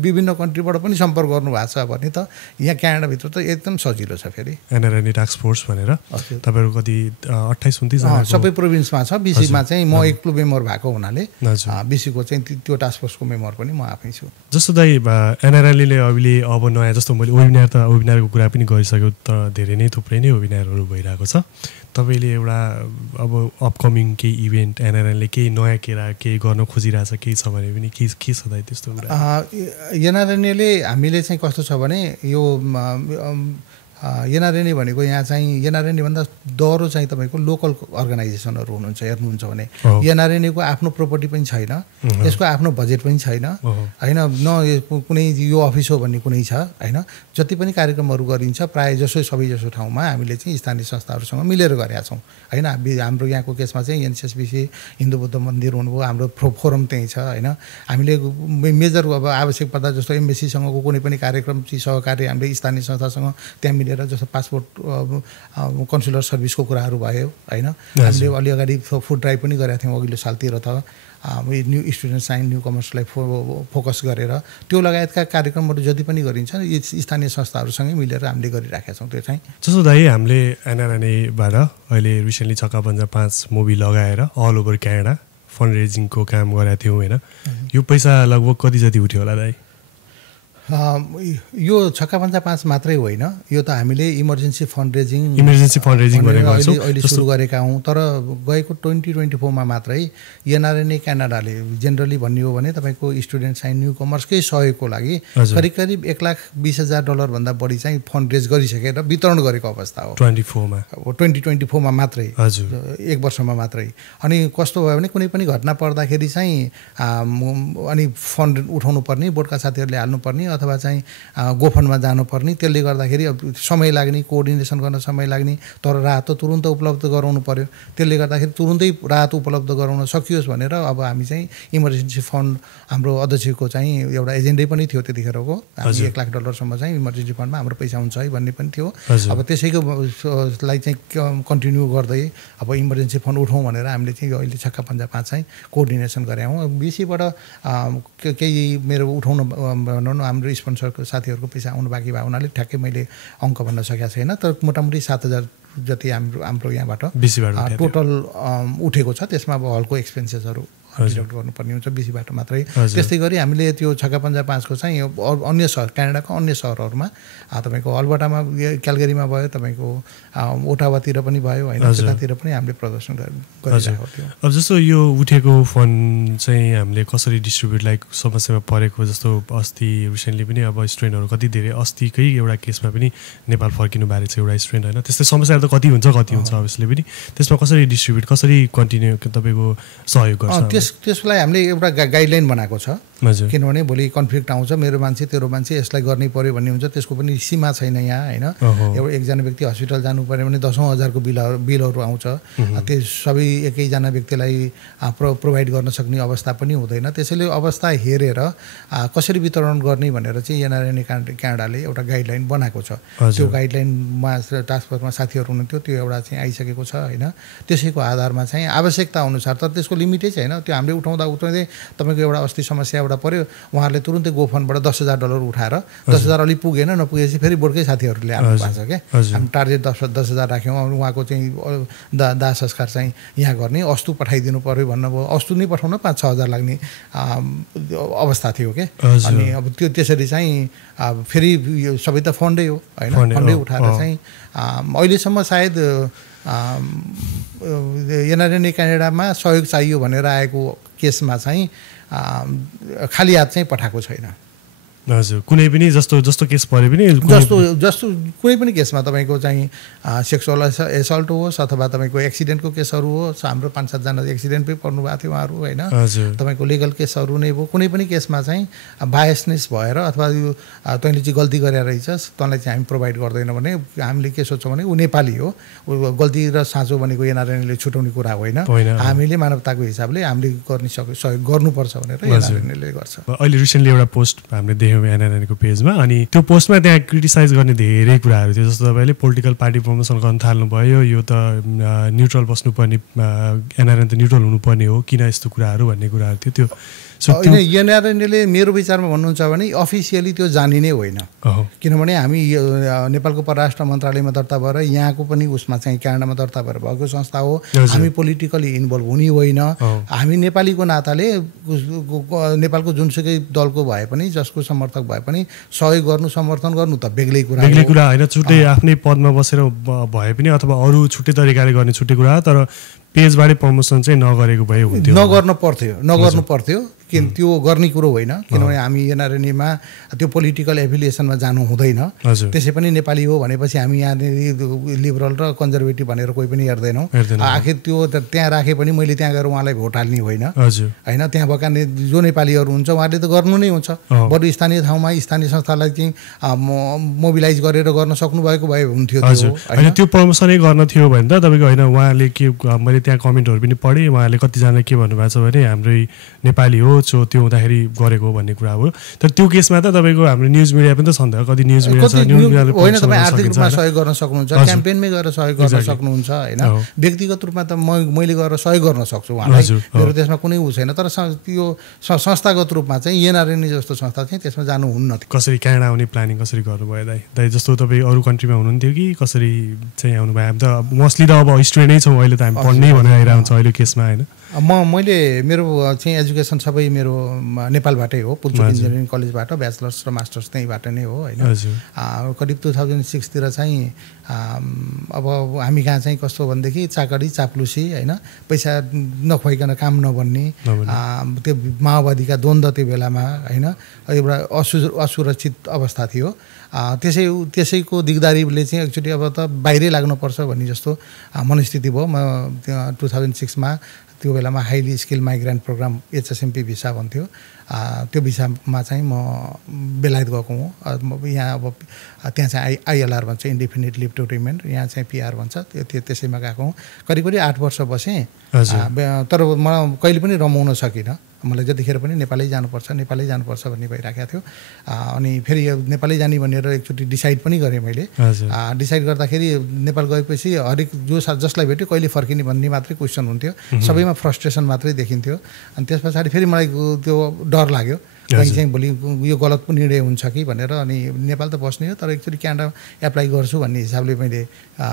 विभिन्न कन्ट्रीबाट पनि सम्पर्क गर्नुभएको छ भने त यहाँ क्यानाडाभित्र त एकदम सजिलो छ। फेरि एनआरएनए टास्क फोर्स भनेर तपाईँहरू कति 28-29 सबै प्रोभिन्समा छ। बिसीमा चाहिँ म एक्लो मेम्बर भएको हुनाले बिसीको चाहिँ त्यो टास्क फोर्सको मेम्बर पनि म आफै छु। जस्तो दाइ एनआरएनएले अहिले अब नयाँ जस्तो मैले वेबिनारको कुरा पनि गरिसक्यो, तर धेरै नै थुप्रै नै वेबिनारहरू भइरहेको छ। तपाईँले एउटा अब अपकमिङ केही इभेन्ट एनआरएनले केही नयाँ केही गर्न खोजिरहेछ केही छ भने पनि के छ दाइ त्यस्तो कुरा? एनआरएनएले हामीले चाहिँ कस्तो छ भने यो एनआरएनए भनेको यहाँ चाहिँ एनआरएनए भन्दा डह्रो चाहिँ तपाईँको लोकल अर्गनाइजेसनहरू हेर्नुहुन्छ भने एनआरएनएको आफ्नो प्रोपर्टी पनि छैन, यसको आफ्नो बजेट पनि छैन, होइन। न कुनै यो अफिस हो भन्ने कुनै छ, होइन। जति पनि कार्यक्रमहरू गरिन्छ प्रायः जसो सबैजसो ठाउँमा हामीले चाहिँ स्थानीय संस्थाहरूसँग मिलेर गरेका छौँ, होइन। हाम्रो यहाँको केसमा चाहिँ एनसिएसबिसी हिन्दू बुद्ध मन्दिर हुनुभयो, हाम्रो फोरम त्यहीँ छ, होइन। हामीले मेजर अब आवश्यक पर्दा जस्तो एमबेसीसँगको कुनै पनि कार्यक्रम सहकार्य हामीले स्थानीय संस्थासँग त्यहाँ जस्तो पासपोर्ट कन्सुलर सर्भिसको कुराहरू भयो, होइन। हामीले अलि अगाडि फुड ड्राइभ पनि गरेका थियौँ अघिल्लो सालतिर त, न्यू स्टुडेन्ट साइन न्यू कमर्सलाई फोकस गरेर त्यो लगायतका कार्यक्रमहरू जति पनि गरिन्छ स्थानीय संस्थाहरूसँगै मिलेर हामीले गरिराखेका छौँ। त्यो चाहिँ जस्तो दाइ हामीले एनआरएनएबाट अहिले रिसेन्टली छक्का 5 मुभी लगाएर अल ओभर क्यानाडा फन्ड रेजिङको काम गरेका थियौँ, होइन। यो पैसा लगभग कति जति उठ्यो होला दाइ? यो छक्का 5 मात्रै होइन, यो त हामीले इमर्जेन्सी फन्ड रेजिङ अहिले सुरु गरेका हौँ। तर गएको 2024मा मात्रै एनआरएनए क्यानाडाले जेनरली भन्ने हो भने तपाईँको स्टुडेन्ट साइन न्यू कमर्सकै सहयोगको लागि करिब $1,20,000 भन्दा बढी चाहिँ फन्ड रेज गरिसकेर वितरण गरेको अवस्था हो 2024मा मात्रै, एक वर्षमा मात्रै। अनि कस्तो भयो भने कुनै पनि घटना पर्दाखेरि चाहिँ अनि फन्ड उठाउनु पर्ने, बोर्डका साथीहरूले हाल्नुपर्ने अथवा चाहिँ गोफनमा जानुपर्ने, त्यसले गर्दाखेरि समय लाग्ने, कोअर्डिनेसन गर्न समय लाग्ने, तर राहत त तुरुन्त उपलब्ध गराउनु पर्यो। त्यसले गर्दाखेरि तुरुन्तै राहत उपलब्ध गराउन सकियोस् भनेर अब हामी चाहिँ इमर्जेन्सी फन्ड, हाम्रो अध्यक्षको चाहिँ एउटा एजेन्डै पनि थियो त्यतिखेरको, हामी $1 लाख सम्म चाहिँ इमर्जेन्सी फन्डमा हाम्रो पैसा हुन्छ है भन्ने पनि थियो। अब त्यसैको लाई चाहिँ कन्टिन्यू गर्दै अब इमर्जेन्सी फन्ड उठाउँ भनेर हामीले चाहिँ अहिले छक्का पञ्जा 5 चाहिँ कोअर्डिनेसन गरेका हौँ। बीसीबाट केही मेरो उठाउन भनौँ न हाम्रो स्पोन्सरको साथीहरूको पैसा आउनु बाँकी भयो हुनाले ठ्याक्कै मैले अङ्क भन्न सकेको छैन, तर मोटामोटी 7,000 जति हाम्रो यहाँबाट टोटल उठेको छ। त्यसमा अब हलको एक्सपेन्सेसहरू डिडक्ट गर्नुपर्ने हुन्छ बीसीबाट मात्रै। त्यस्तै गरी हामीले त्यो छक्का पञ्जा 5 को चाहिँ अन्य सहर, क्यानाडाको अन्य सहरहरूमा तपाईँको अल्बर्टामा, क्यालगरीमा भयो, तपाईँको ओटावातिर पनि भयो होइन, त्यतातिर पनि हामीले प्रदर्शन गरिरहेको थियो। अब जस्तो यो उठेको फन्ड चाहिँ हामीले कसरी डिस्ट्रिब्युट, लाइक समस्यामा परेको जस्तो अस्ति रिसेन्टली पनि अब स्टुडेन्टहरू कति धेरै, अस्तिकै एउटा केसमा पनि नेपाल फर्किनु भएको छ एउटा स्टुडेन्ट होइन, त्यस्तै समस्याहरू त कति हुन्छ अभियसली पनि, त्यसमा कसरी डिस्ट्रिब्युट, कसरी कन्टिन्यू तपाईँको सहयोग गर्छ? त्यसलाई हामीले एउटा गाइडलाइन बनाएको छ, किनभने भोलि कन्फ्लिक्ट आउँछ, मेरो मान्छे तेरो मान्छे यसलाई गर्नै पर्यो भन्ने हुन्छ, त्यसको पनि सीमा छैन यहाँ होइन। एउटा एकजना व्यक्ति हस्पिटल जानु पर्यो भने 10,000 को बिलहरू आउँछ, त्यो सबै एकैजना व्यक्तिलाई प्रोभाइड गर्न सक्ने अवस्था पनि हुँदैन। त्यसैले अवस्था हेरेर कसरी वितरण गर्ने भनेर चाहिँ एनआरएनए क्यानाडाले एउटा गाइडलाइन बनाएको छ। त्यो गाइडलाइनमा टास्क फोर्समा साथीहरू हुनुहुन्थ्यो, त्यो एउटा चाहिँ आइसकेको छ होइन। त्यसैको आधारमा चाहिँ आवश्यकता अनुसार, तर त्यसको लिमिटै छैन, त्यो हामीले उठाउँदै तपाईँको एउटा अस्ति समस्या एउटा पर्यो, उहाँहरूले तुरुन्तै गोफनबाट $10,000 उठाएर 10,000 अलि पुगेन, नपुगेपछि फेरि बोर्डकै साथीहरूले आउनु भएको छ क्या। हामी टार्गेट 10,000 राख्यौँ, उहाँको चाहिँ दाह संस्कार चाहिँ यहाँ गर्ने, अस्तु पठाइदिनु पर्यो भन्नुभयो। अस्तु नै पठाउन 5-6 हजार लाग्ने अवस्था थियो क्या। अनि अब त्यो त्यसरी चाहिँ फेरि यो सबै त फन्डै हो होइन, फन्डै उठाएर चाहिँ अहिलेसम्म सायद एनआरएनए क्यानाडामा सहयोग चाहियो भनेर आएको केसमा चाहिँ खाली हात चाहिँ पठाएको छैन। हजुर, कुनै पनि जस्तो केस परे पनि जस्तो कुनै पनि केसमा तपाईँको चाहिँ सेक्सुअल एसल्ट होस् अथवा तपाईँको एक्सिडेन्टको केसहरू होस्, हाम्रो 5-7 जना एक्सिडेन्टमै पर्नु भएको थियो उहाँहरू होइन, तपाईँको लिगल केसहरू नै भयो, कुनै पनि केसमा चाहिँ बायसनेस भएर अथवा यो तैँले चाहिँ गल्ती गरेर रहेछस् तँलाई चाहिँ हामी प्रोभाइड गर्दैन भने हामीले के सोच्छौँ भने ऊ नेपाली हो, गल्ती र साँचो भनेको एनआरएनएले छुटाउने कुरा होइन, हामीले मानवताको हिसाबले हामीले गर्ने सहयोग गर्नुपर्छ भनेर एनआरएनएले गर्छ। अहिले रिसेन्टली एउटा पोस्ट हामीले देख्यौँ एनआरएनएको पेजमा, अनि त्यो पोस्टमा त्यहाँ क्रिटिसाइज गर्ने धेरै कुराहरू थियो, जस्तो तपाईँले पोलिटिकल पार्टी प्रमोसन गर्न थाल्नुभयो, यो त न्युट्रल बस्नुपर्ने, एनआरएन त न्युट्रल हुनुपर्ने हो, किन यस्तो कुराहरू भन्ने कुराहरू थियो। त्यो एनआरएनएले मेरो विचारमा भन्नुहुन्छ भने अफिसियली त्यो जानिने होइन, किनभने हामी नेपालको परराष्ट्र मन्त्रालयमा दर्ता भएर यहाँको पनि उसमा चाहिँ क्यानाडामा दर्ता भएर भएको संस्था हो, हामी पोलिटिकली इन्भल्भ हुने होइन। हामी नेपालीको नाताले नेपालको जुनसुकै दलको भए पनि, जसको समर्थक भए पनि सहयोग गर्नु, समर्थन गर्नु त बेग्लै कुरा होइन, छुट्टै आफ्नै पदमा बसेर भए पनि अथवा अरू छुट्टै तरिकाले गर्ने छुट्टै कुरा, तर पेजबाटै प्रमोसन चाहिँ नगरेको भए हुन्थ्यो, नगर्नु पर्थ्यो किन त्यो गर्ने कुरो होइन, किनभने हामी एनआरएनएमा त्यो पोलिटिकल एफिलिएसनमा जानु हुँदैन। त्यसै पनि नेपाली हो भनेपछि हामी यहाँनिर लिबरल र कन्जर्भेटिभ भनेर कोही पनि हेर्दैनौँ। आखिर त्यो त्यहाँ राखे पनि मैले त्यहाँ गएर उहाँलाई भोट हाल्ने होइन होइन, त्यहाँ भएका जो नेपालीहरू हुन्छ उहाँले त गर्नु नै हुन्छ, बरु स्थानीय ठाउँमा स्थानीय संस्थालाई चाहिँ मोबिलाइज गरेर गर्न सक्नुभएको भए हुन्थ्यो। होइन, त्यो प्रमोसनै गर्न थियो भने त तपाईँको होइन, उहाँले के, मैले त्यहाँ कमेन्टहरू पनि पढेँ, उहाँले कतिजनाले के भन्नुभएको छ भने हाम्रै नेपाली हो त्यो हुँदाखेरि गरेको भन्ने कुरा हो। तर त्यो केसमा त तपाईँको हाम्रो न्युज मिडिया पनि त छ नि त, कति न्युज मिडिया छ, होइन तपाईँ आर्थिक रूपमा सहयोग गर्न सक्नुहुन्छ, क्याम्पेनमै गएर सहयोग गर्न सक्नुहुन्छ होइन, व्यक्तिगत रूपमा त मैले गएर सहयोग गर्न सक्छु उहाँलाई, मेरो त्यसमा कुनै उ छैन। तर त्यो संस्थागत रूपमा चाहिँ एनआरएनए जस्तो संस्था चाहिँ त्यसमा जानुहुन्न। कसरी क्यानाडा आउने प्लानिङ कसरी गर्नुभयो दाइ? जस्तो तपाईँ अरू कन्ट्रीमा हुनुहुन्थ्यो कि कसरी चाहिँ आउनुभयो? हामी त मोस्टली त अब स्टुडेन्टै छौँ, अहिले त हामी पढ्नै भनेर आइरहेको हुन्छ अहिले केसमा होइन। मैले मेरो चाहिँ एजुकेसन सबै मेरो नेपालबाटै हो, पुल्चोक इन्जिनियरिङ कलेजबाट ब्याचलर्स र मास्टर्स त्यहीँबाट नै हो होइन। करिब 2006 तिर चाहिँ अब हामी कहाँ चाहिँ कस्तो भनेदेखि चाकडी चाप्लुसी होइन, पैसा नखुवाइकन काम नबन्ने, त्यो माओवादीका द्वन्द्व त्यो बेलामा होइन, एउटा असुरक्षित अवस्था थियो। त्यसैको दिगदारीले चाहिँ एक्चुअली अब त बाहिरै लाग्नुपर्छ भन्ने जस्तो मनस्थिति भयो। म 2006 मा त्यो बेलामा highly skill migrant program HSMP visa भन्थ्यो। त्यो भिसामा चाहिँ म बेलायत गएको हुँ। यहाँ अब त्यहाँ चाहिँ ILR भन्छ, इन्डिफिनिट लिभ टु रिमेन, यहाँ चाहिँ PR भन्छ। त्यसैमा गएको हुँ। करिब 8 वर्ष बसेँ। तर म कहिले पनि रमाउन सकिनँ। मलाई जतिखेर पनि नेपालै जानुपर्छ भन्ने भइराखेको थियो। अनि फेरि यो नेपालै जाने भनेर एकचोटि डिसाइड पनि गरेँ मैले। डिसाइड गर्दाखेरि नेपाल गएपछि हरेक जसलाई भेट्यो कहिले फर्किने भन्ने मात्रै क्वेसन हुन्थ्यो। सबैमा फ्रस्ट्रेसन मात्रै देखिन्थ्यो। अनि त्यस पछाडि फेरि मलाई त्यो डर लाग्यो कहीँ चाहिँ भोलि यो गलत निर्णय हुन्छ कि भनेर। अनि नेपाल त बस्ने हो, तर एकचोटि क्यानाडा एप्लाई गर्छु भन्ने हिसाबले मैले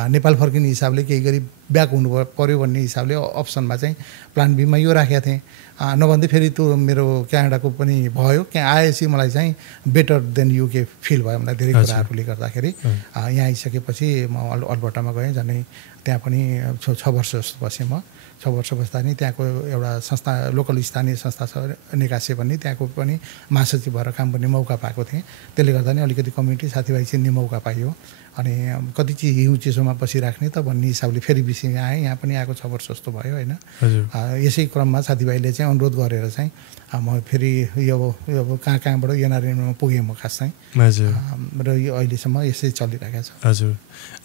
नेपाल फर्किने हिसाबले केही गरी ब्याक हुनु पर्यो भन्ने हिसाबले अप्सनमा चाहिँ प्लान बीमा यो राखेको थिएँ। नभन्दै फेरि त्यो मेरो क्यानाडाको पनि भयो। त्यहाँ आएपछि मलाई चाहिँ बेटर देन UK फिल भयो मलाई धेरै कुराहरूले गर्दाखेरि। यहाँ आइसकेपछि म अल्बर्टामा गएँ। झन् त्यहाँ पनि 6 वर्ष जस्तो बसेँ म। 6 वर्ष बस्दा नि त्यहाँको एउटा संस्था, लोकल स्थानीय संस्था छ निकासे भन्ने, त्यहाँको पनि महासचिव भएर काम गर्ने मौका पाएको थिएँ। त्यसले गर्दा नि अलिकति कम्युनिटी साथीभाइ चिन्ने मौका पाइयो। अनि कति हिउँ चिसोमा बसिराख्ने त भन्ने हिसाबले फेरि बिसी आएँ। यहाँ पनि आएको 6 वर्ष जस्तो भयो होइन। यसै क्रममा साथीभाइले चाहिँ अनुरोध गरेर चाहिँ म फेरि यो कहाँबाट NRNमा पुगेँ म खास चाहिँ। र यो अहिलेसम्म यसै चलिरहेको छ। हजुर।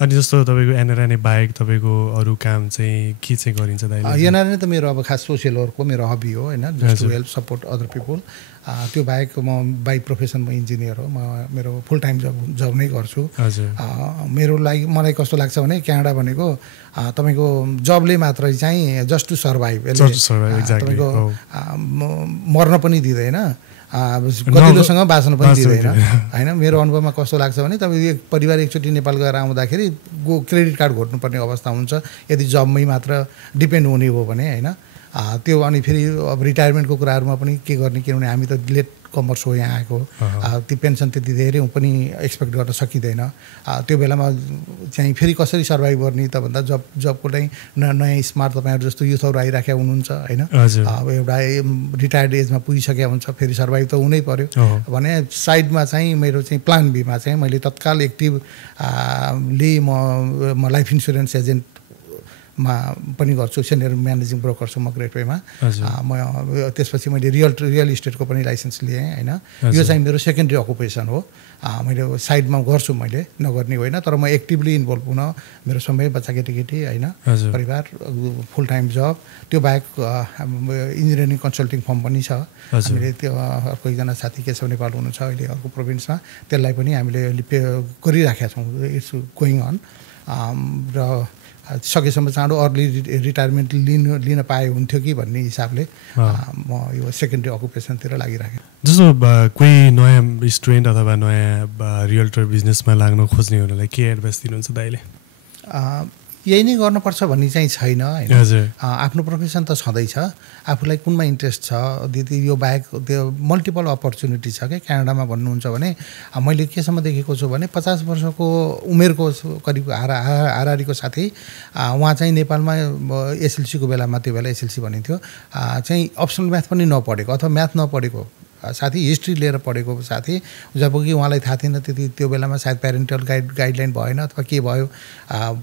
अनि जस्तो तपाईँको NRN बाहेक तपाईँको अरू काम चाहिँ के चाहिँ गरिन्छ दाइले? NRN त मेरो अब खास सोसियल वर्कको मेरो हबी हो होइन, just to help support other people. त्यो बाहेक म बाई प्रोफेसन म इन्जिनियर हो। म मेरो फुल टाइम जब नै गर्छु। मेरो लागि मलाई कस्तो लाग्छ भने क्यानाडा भनेको तपाईँको जबले मात्रै चाहिँ जस्ट टु सर्भाइभ, तपाईँको मर्न पनि दिँदैन, गतिलोसँग बाँच्न पनि दिँदैन होइन। मेरो अनुभवमा कस्तो लाग्छ भने तपाईँ एक परिवार एकचोटि नेपाल गएर आउँदाखेरि क्रेडिट कार्ड घोट्नुपर्ने अवस्था हुन्छ यदि जबमै मात्र डिपेन्ड हुने हो भने होइन। त्यो अनि फेरि अब रिटायरमेन्टको कुराहरूमा पनि के गर्ने, किनभने हामी त लेट कमर्स हो यहाँ आएको। त्यो पेन्सन त्यति धेरै पनि एक्सपेक्ट गर्न सकिँदैन। त्यो बेलामा चाहिँ फेरि कसरी सर्भाइभ गर्ने त भन्दा जबको लागि नयाँ स्मार्ट तपाईँहरू जस्तो युथहरू आइराखेका हुनुहुन्छ होइन। अब एउटा रिटायर्ड एजमा पुगिसकेका हुन्छ, फेरि सर्भाइभ त हुनै पर्यो भने साइडमा चाहिँ मेरो चाहिँ प्लान बीमा चाहिँ मैले तत्काल एक्टिभली म लाइफ इन्सुरेन्स एजेन्ट मा पनि गर्छु। सिनियर म्यानेजिङ ब्रोकर छु म ग्रेट वेमा। म त्यसपछि मैले रियल इस्टेटको पनि लाइसेन्स लिएँ होइन। यो चाहिँ मेरो सेकेन्डरी अकुपेसन हो। मैले साइडमा गर्छु, मैले नगर्ने होइन, तर म एक्टिभली इन्भल्भ हुन मेरो समय बच्चा केटी होइन, परिवार, फुल टाइम जब। त्यो बाहेक इन्जिनियरिङ कन्सल्टिङ फर्म पनि छ हामीले। त्यो अर्को एकजना साथी केशव नेपाल हुनुहुन्छ अहिले अर्को प्रोभिन्समा, त्यसलाई पनि हामीले गरिराखेका छौँ। It's going on. र सकेसम्म चाँडो अर्ली रिटायरमेन्ट लिन पाए हुन्थ्यो कि भन्ने हिसाबले म यो सेकेन्डरी अकुपेसनतिर लागिराखेँ। जस्तो कोही नयाँ स्टुडेन्ट अथवा नयाँ रियल्टर बिजनेसमा लाग्न खोज्ने हुनेलाई के एडभाइस दिनुहुन्छ दाइले? यही नै गर्नुपर्छ भन्ने चाहिँ छैन होइन। आफ्नो प्रोफेसन त छँदैछ, आफूलाई कुनमा इन्ट्रेस्ट छ। यदि यो बाहेक त्यो मल्टिपल अपर्च्युनिटी छ क्या क्यानाडामा भन्नुहुन्छ भने। मैले केसम्म देखेको छु भने 50 वर्षको उमेरको करिब हाराहारीको साथी उहाँ चाहिँ नेपालमा SLCको बेलामा, त्यो बेला SLC भनिन्थ्यो, चाहिँ अप्सनल म्याथ पनि नपढेको अथवा म्याथ नपढेको साथी, हिस्ट्री लिएर पढेको साथी, जबकि उहाँलाई थाहा थिएन त्यति। त्यो बेलामा सायद प्यारेन्टल गाइडलाइन भएन अथवा के भयो।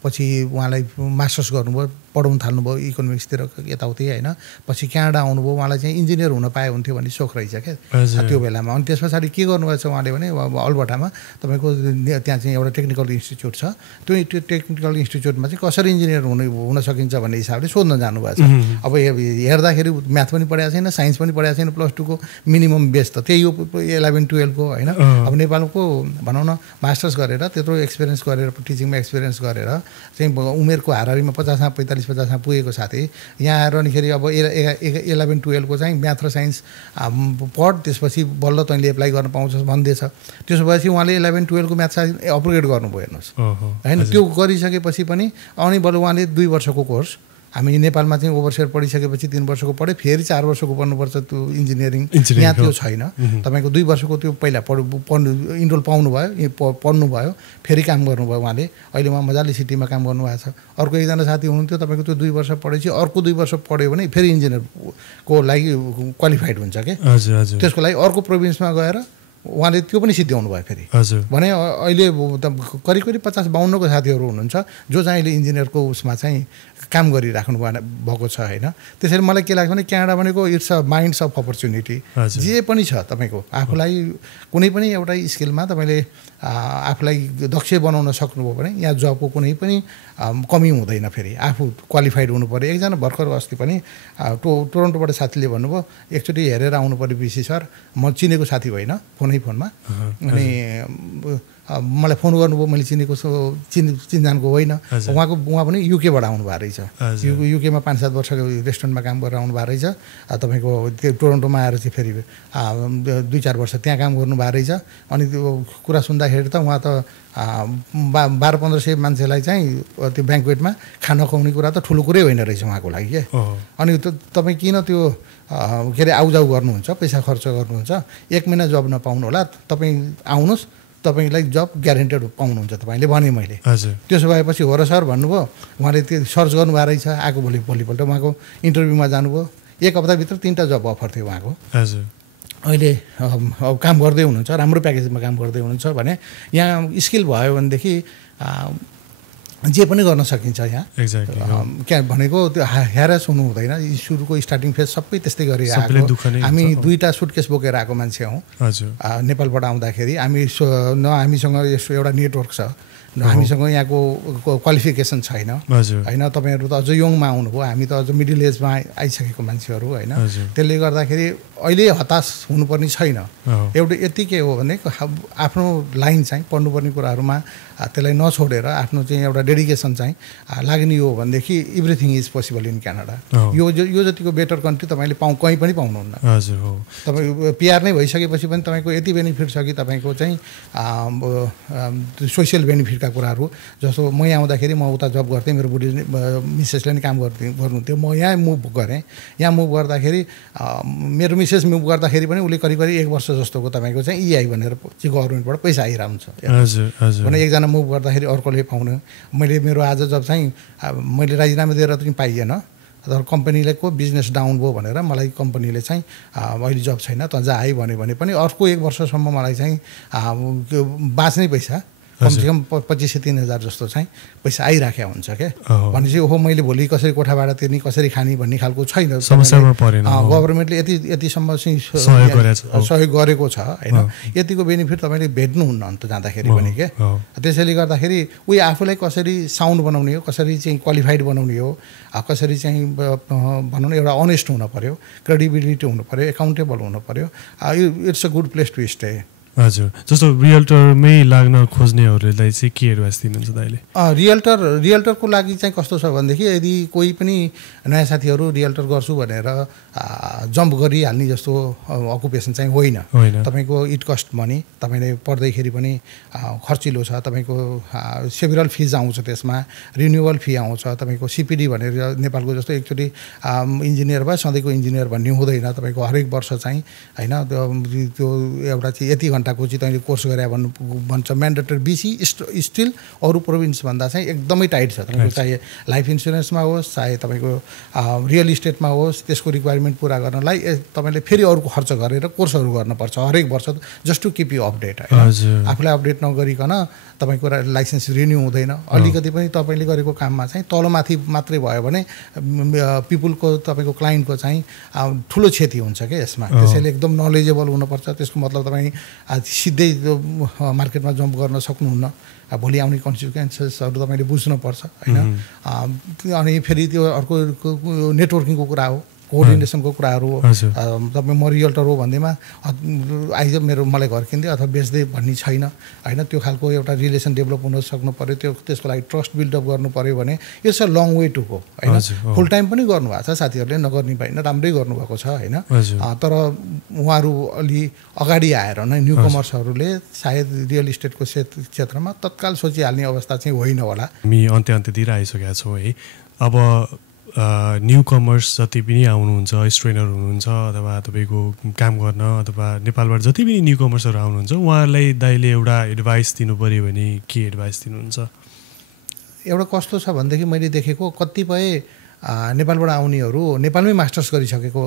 पछि उहाँलाई मास्टर्स गर्नुभयो, पढाउन थाल्नुभयो इकोनोमिक्सतिर यताउति होइन। पछि क्यानाडा आउनुभयो, उहाँलाई चाहिँ इन्जिनियर हुन पाए हुन्थ्यो भन्ने सोख रहेछ क्या त्यो बेलामा। अनि त्यस पछाडि के गर्नुभएछ उहाँले भने अल्बर्टामा तपाईँको त्यहाँ चाहिँ एउटा टेक्निकल इन्स्टिच्युट छ। त्यो टेक्निकल इन्स्टिच्युटमा चाहिँ कसरी इन्जिनियर हुन सकिन्छ भन्ने हिसाबले सोध्न जानुभएको छ। अब हेर्दाखेरि म्याथ पनि पढाएको छैन, साइन्स पनि पढाएको छैन, +2 को मिनिमम बेस त त्यही हो 11-12 को होइन। अब नेपालको भनौँ न मास्टर्स गरेर त्यत्रो एक्सपिरियन्स गरेर टिचिङमा एक्सपिरियन्स गरेर चाहिँ उमेरको हाराहारीमा 50-45-50मा पुगेको साथी यहाँ आएर अनिखेरि अब 11-12 को चाहिँ म्याथ र साइन्स पढ, त्यसपछि बल्ल तैँले एप्लाई गर्न पाउँछस् भन्दैछ। त्यसो भएपछि उहाँले 11-12 को म्याथ साइन्स अपग्रेड गर्नुभयो हेर्नुहोस् होइन। त्यो गरिसकेपछि पनि अनि बल्ल उहाँले 2 वर्षको कोर्स, हामी नेपालमा चाहिँ ओभरसेयर पढिसकेपछि 3 वर्षको पढ्यो, फेरि 4 वर्षको पढ्नुपर्छ त्यो इन्जिनियरिङ। यहाँ त्यो छैन। तपाईँको 2 वर्षको त्यो पहिला इनरोल पाउनुभयो, पढ्नुभयो, फेरि काम गर्नुभयो उहाँले। अहिले उहाँ मजाले सिटीमा काम गर्नुभएको छ। अर्को एकजना साथी हुनुहुन्थ्यो, तपाईँको त्यो 2 वर्ष पढेपछि अर्को 2 वर्ष पढ्यो भने फेरि इन्जिनियरको लागि क्वालिफाइड हुन्छ क्या। त्यसको लागि अर्को प्रोभिन्समा गएर उहाँले त्यो पनि सिद्ध्याउनु भयो फेरि भने अहिले करिब करिब 50-52 को साथीहरू हुनुहुन्छ जो चाहिँ अहिले इन्जिनियरको उसमा चाहिँ काम गरिराख्नु भएको छ होइन। त्यसैले मलाई के लाग्छ भने क्यानाडा भनेको it's a minds of opportunity. जे पनि छ तपाईँको आफूलाई कुनै पनि एउटा स्किलमा तपाईँले आफूलाई दक्ष बनाउन सक्नुभयो भने यहाँ जबको कुनै पनि कमी हुँदैन। फेरि आफू क्वालिफाइड हुनु पऱ्यो। एकजना भर्खर अस्ति पनि टोरन्टोबाट साथीले भन्नुभयो एकचोटि हेरेर आउनु पऱ्यो बिसी सर, म चिनेको साथी होइन फोनमा अनि मलाई फोन गर्नुभयो, मैले चिनेको चिनजानको होइन। उहाँ पनि युकेबाट आउनुभएको रहेछ। युकेमा 5-7 वर्षको रेस्टुरेन्टमा काम गरेर आउनुभएको रहेछ। तपाईँको त्यो टोरन्टोमा आएर चाहिँ फेरि 2-4 वर्ष त्यहाँ काम गर्नुभएको रहेछ। अनि त्यो कुरा सुन्दाखेरि त उहाँ त 1200-1500 मान्छेलाई चाहिँ त्यो ब्याङ्कवेटमा खाना खुवाउने कुरा त ठुलो कुरै होइन रहेछ उहाँको लागि के। अनि तपाईँ किन त्यो के अरे आउजाउ गर्नुहुन्छ, पैसा खर्च गर्नुहुन्छ, 1 महिना जब नपाउनु होला, तपाईँ आउनुहोस्, तपाईँलाई जब ग्यारेन्टेड पाउनुहुन्छ तपाईँले भने मैले। त्यसो भएपछि हो र सर भन्नुभयो। उहाँले त्यो सर्च गर्नुभएको रहेछ। आएको भोलिपल्ट उहाँको इन्टरभ्यूमा जानुभयो। 1 हप्ताभित्र 3टा जब अफर थियो उहाँको। अहिले काम गर्दै हुनुहुन्छ, राम्रो प्याकेजमा काम गर्दै हुनुहुन्छ भने यहाँ स्किल भयो भनेदेखि जे पनि गर्न सकिन्छ यहाँ। क्या भनेको त्यो ह्यारास हुनु हुँदैन। सुरुको स्टार्टिङ फेज सबै त्यस्तै गरेर आएको। हामी 2टा सुटकेस बोकेर आएको मान्छे हौँ नेपालबाट आउँदाखेरि। हामीसँग यसो एउटा नेटवर्क छ, हामीसँग यहाँको क्वालिफिकेसन छैन होइन। तपाईँहरू त अझ यङमा आउनुभयो, हामी त अझ मिडल एजमा आइसकेको मान्छेहरू होइन। त्यसले गर्दाखेरि अहिले हताश हुनुपर्ने छैन। एउटा यति के हो भने आफ्नो लाइन चाहिँ पढ्नुपर्ने कुराहरूमा त्यसलाई नछोडेर आफ्नो चाहिँ एउटा डेडिकेसन चाहिँ लाग्ने हो भनेदेखि everything is possible in Canada. यो जतिको बेटर कन्ट्री तपाईँले कहीँ पनि पाउनुहुन्न। तपाईँ पिआर नै भइसकेपछि पनि तपाईँको यति बेनिफिट छ कि तपाईँको चाहिँ सोसियल बेनिफिटका कुराहरू। जस्तो म यहाँ आउँदाखेरि म उता जब गर्थेँ, मेरो बुढी मिसेसले नि काम गर्नुहुन्थ्यो। म यहाँ मुभ गरेँ। यहाँ मुभ गर्दाखेरि मेरो मिसेस मुभ गर्दाखेरि पनि उसले करिब 1 वर्ष जस्तोको तपाईँको चाहिँ इआई भनेर चाहिँ गभर्मेन्टबाट पैसा आइरहन्छ भने एकजना मुभ गर्दाखेरि अर्कोले पाउने। मेरो आज जब चाहिँ मैले राजीनामा दिएर पनि पाइएन, तर कम्पनीले को बिजनेस डाउन भयो भनेर मलाई कम्पनीले चाहिँ अहिले जब छैन त जा आइ भने पनि अर्को 1 वर्षसम्म मलाई चाहिँ बाँच्ने पैसा कमसेकम 2500-3000 जस्तो चाहिँ पैसा आइराखेको हुन्छ क्या। भनेपछि ओहो मैले भोलि कसरी कोठा भाडा तिर्ने, कसरी खाने भन्ने खालको छैन। गभर्मेन्टले यतिसम्म चाहिँ सहयोग गरेको छ होइन। यतिको बेनिफिट तपाईँले भेट्नुहुन्न अन्त जाँदाखेरि पनि के। त्यसैले गर्दाखेरि उही आफूलाई कसरी साउन्ड बनाउने हो, कसरी चाहिँ क्वालिफाइड बनाउने हो, कसरी चाहिँ भनौँ न एउटा अनेस्ट हुनु पऱ्यो, क्रेडिबिलिटी हुनु पऱ्यो, एकाउन्टेबल हुनु पऱ्यो। It's a good place to stay. हजुर, जस्तो रियल्टरमै लाग्न खोज्नेहरूलाई चाहिँ के एडभाइस दिनुहुन्छ दाइले? रियल्टरको लागि चाहिँ कस्तो छ भनेदेखि यदि कोही पनि नयाँ साथीहरू रियल्टर गर्छु भनेर जम्प गरिहाल्ने जस्तो अकुपेसन चाहिँ होइन। तपाईँको इट कस्ट मनी, तपाईँले पढ्दैखेरि पनि खर्चिलो छ। तपाईँको सेभरल फिज आउँछ, त्यसमा रिन्युअल फी आउँछ। तपाईँको सिपिडी भनेर नेपालको जस्तो एकचोटि इन्जिनियर भयो सधैँको इन्जिनियर भन्ने हुँदैन। तपाईँको हरेक वर्ष चाहिँ होइन त्यो एउटा चाहिँ यति घन्टाको चाहिँ तैँले कोर्स गरे भन्छ म्यान्डेटरी। बिसी स्टिल अरू प्रोभिन्सभन्दा चाहिँ एकदमै टाइट छ। तपाईँको चाहे लाइफ इन्सुरेन्समा होस्, चाहे तपाईँको रियल इस्टेटमा होस्, त्यसको रिक्वायरमेन्ट पुरा गर्नलाई तपाईँले फेरि अरूको खर्च गरेर कोर्सहरू गर्नुपर्छ हरेक वर्ष, just to keep you update होइन। आफूलाई अपडेट नगरिकन तपाईँको लाइसेन्स रिन्यू हुँदैन। अलिकति पनि तपाईँले गरेको काममा चाहिँ तलमाथि मात्रै भयो भने पिपुलको तपाईँको क्लाइन्टको चाहिँ ठुलो क्षति हुन्छ क्या यसमा। त्यसैले एकदम नलेजेबल हुनुपर्छ। त्यसको मतलब तपाईँ सिधै मार्केटमा जम्प गर्न सक्नुहुन्न। भोलि आउने कन्सिक्वेन्सेसहरू तपाईँले बुझ्नुपर्छ होइन। अनि फेरि त्यो अर्को नेटवर्किङको कुरा हो, कोअर्डिनेसनको कुराहरू। तपाईँ म रियल्टर हो भन्दैमा आइज मलाई घर किन्दै अथवा बेच्दै भन्ने छैन होइन। त्यो खालको एउटा रिलेसन डेभलप हुन सक्नु पऱ्यो। त्यसको लागि ट्रस्ट बिल्डअप गर्नु पऱ्यो भने it's a long way to go होइन। फुल टाइम पनि गर्नुभएको छ साथीहरूले, नगर्ने भएन, राम्रै गर्नुभएको छ होइन। तर उहाँहरू अलि अगाडि आएर नै न्यु कमर्सहरूले सायद रियल इस्टेटको क्षेत्रमा तत्काल सोचिहाल्ने अवस्था चाहिँ होइन होला। हामी अन्त्यतिर आइसकेका छौँ है। अब न्यु कमर्स जति पनि आउनुहुन्छ, स्ट्रेनर हुनुहुन्छ अथवा तपाईँको काम गर्न अथवा नेपालबाट जति पनि न्यु कमर्सहरू आउनुहुन्छ, उहाँहरूलाई दाइले एउटा एडभाइस दिनु पऱ्यो भने के एडभाइस दिनुहुन्छ? एउटा कस्तो छ भनेदेखि मैले देखेको कतिपय नेपालबाट आउनेहरू नेपालमै मास्टर्स गरिसकेको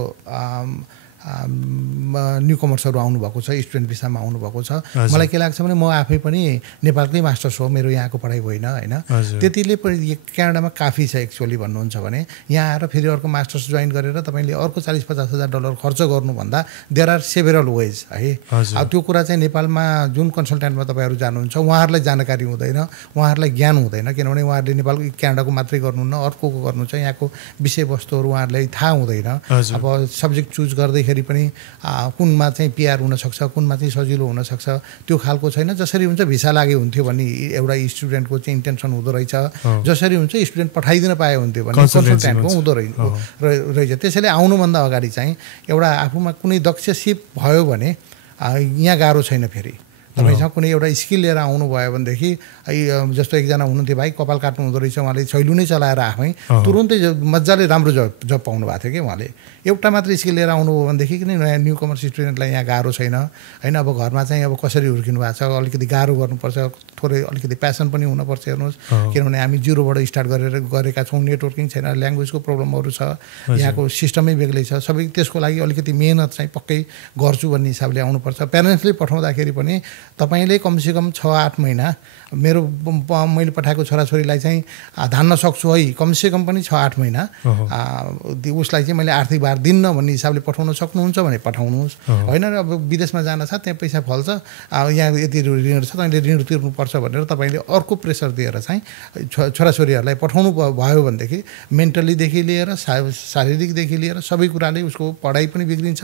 न्यू कमर्सहरू आउनुभएको छ, स्टुडेन्ट भिसामा आउनुभएको छ। मलाई के लाग्छ भने म आफै पनि नेपालकै मास्टर्स हो, मेरो यहाँको पढाइ होइन होइन, त्यतिले पनि क्यानाडामा काफी छ एक्चुअली भन्नुहुन्छ भने। यहाँ आएर फेरि अर्को मास्टर्स जोइन गरेर तपाईँले अर्को 40-50 हजार डलर खर्च गर्नुभन्दा देयर आर सेभरल वेज है। अब त्यो कुरा चाहिँ नेपालमा जुन कन्सल्टेन्टमा तपाईँहरू जानुहुन्छ उहाँहरूलाई जानकारी हुँदैन, उहाँहरूलाई ज्ञान हुँदैन, किनभने उहाँहरूले नेपालको क्यानाडाको मात्रै गर्नुहुन्न, अर्कोको गर्नुहुन्छ, यहाँको विषयवस्तुहरू उहाँहरूलाई थाहा हुँदैन। अब सब्जेक्ट चुज गर्दाखेरि पनि कुनमा चाहिँ पिआर हुनसक्छ, कुनमा चाहिँ सजिलो हुनसक्छ, त्यो खालको छैन। जसरी हुन्छ भिसा लागे हुन्थ्यो भन्ने एउटा स्टुडेन्टको चाहिँ इन्टेन्सन हुँदो रहेछ, जसरी हुन्छ स्टुडेन्ट पठाइदिन पाए हुन्थ्यो भन्ने कन्सल्टेन्टको हुँदो रहेछ। त्यसैले आउनुभन्दा अगाडि चाहिँ एउटा आफूमा कुनै दक्ष सिप भयो भने यहाँ गाह्रो छैन। फेरि तपाईँसँग कुनै एउटा स्किल लिएर आउनुभयो भनेदेखि जस्तो एकजना हुनुहुन्थ्यो भाइ, कपाल काट्नु हुँदो रहेछ, उहाँले छैलु नै चलाएर आफै तुरुन्तै मजाले राम्रो जब पाउनु भएको थियो कि उहाँले। एउटा मात्र स्किल लिएर आउनुभयो भनेदेखि किन नयाँ न्यू कमर्स स्टुडेन्टलाई यहाँ गाह्रो छैन होइन। अब घरमा चाहिँ अब कसरी हुर्किनु भएको छ, अलिकति गाह्रो गर्नुपर्छ, थोरै अलिकति प्यासन पनि हुनुपर्छ। हेर्नुहोस्, किनभने हामी जिरोबाट स्टार्ट गरेका छौँ, नेटवर्किङ छैन, ल्याङ्ग्वेजको प्रब्लमहरू छ, यहाँको सिस्टमै बेग्लै छ, सबै त्यसको लागि अलिकति मेहनत चाहिँ पक्कै गर्छु भन्ने हिसाबले आउनुपर्छ। प्यारेन्ट्सले पठाउँदाखेरि पनि तपाईँले कमसेकम 6-8 महिना, मैले पठाएको छोराछोरीलाई चाहिँ धान्न सक्छु है, कमसेकम पनि 6-8 महिना उसलाई चाहिँ मैले आर्थिक भार दिन्न भन्ने हिसाबले पठाउन सक्नुहुन्छ भने पठाउनुहोस् होइन। र अब विदेशमा जान छ, त्यहाँ पैसा फल्छ, यहाँ यति ऋण छ, तपाईँले ऋण तिर्नुपर्छ भनेर तपाईँले अर्को प्रेसर दिएर चाहिँ छोराछोरीहरूलाई पठाउनु भयो भनेदेखि मेन्टलीदेखि लिएर शारीरिकदेखि लिएर सबै कुराले उसको पढाइ पनि बिग्रिन्छ।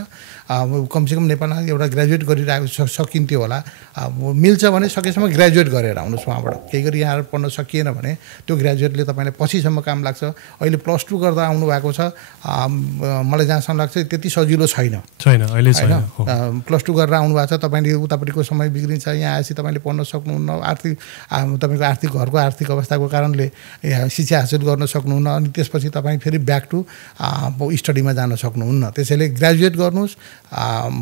कमसेकम नेपालमा एउटा ग्रेजुएट गरिरहेको सकिन्थ्यो होला, मिल्छ भने सकेसम्म ग्रेजुएट गरेर आउनुहोस् उहाँबाट। केही गरी यहाँ पढ्न सकिएन भने त्यो ग्रेजुएटले तपाईँलाई पछिसम्म काम लाग्छ। अहिले +2 गर्दा आउनुभएको छ, मलाई जहाँसम्म लाग्छ त्यति सजिलो छैन अहिले छैन। +2 गरेर आउनुभएको छ, तपाईँले उतापट्टिको समय बिग्रिन्छ, यहाँ आएपछि तपाईँले पढ्न सक्नुहुन्न, तपाईँको आर्थिक घरको आर्थिक अवस्थाको कारणले शिक्षा हासिल गर्न सक्नुहुन्न, अनि त्यसपछि तपाईँ फेरि ब्याक टु स्टडीमा जान सक्नुहुन्न। त्यसैले ग्रेजुएट गर्नुहोस्,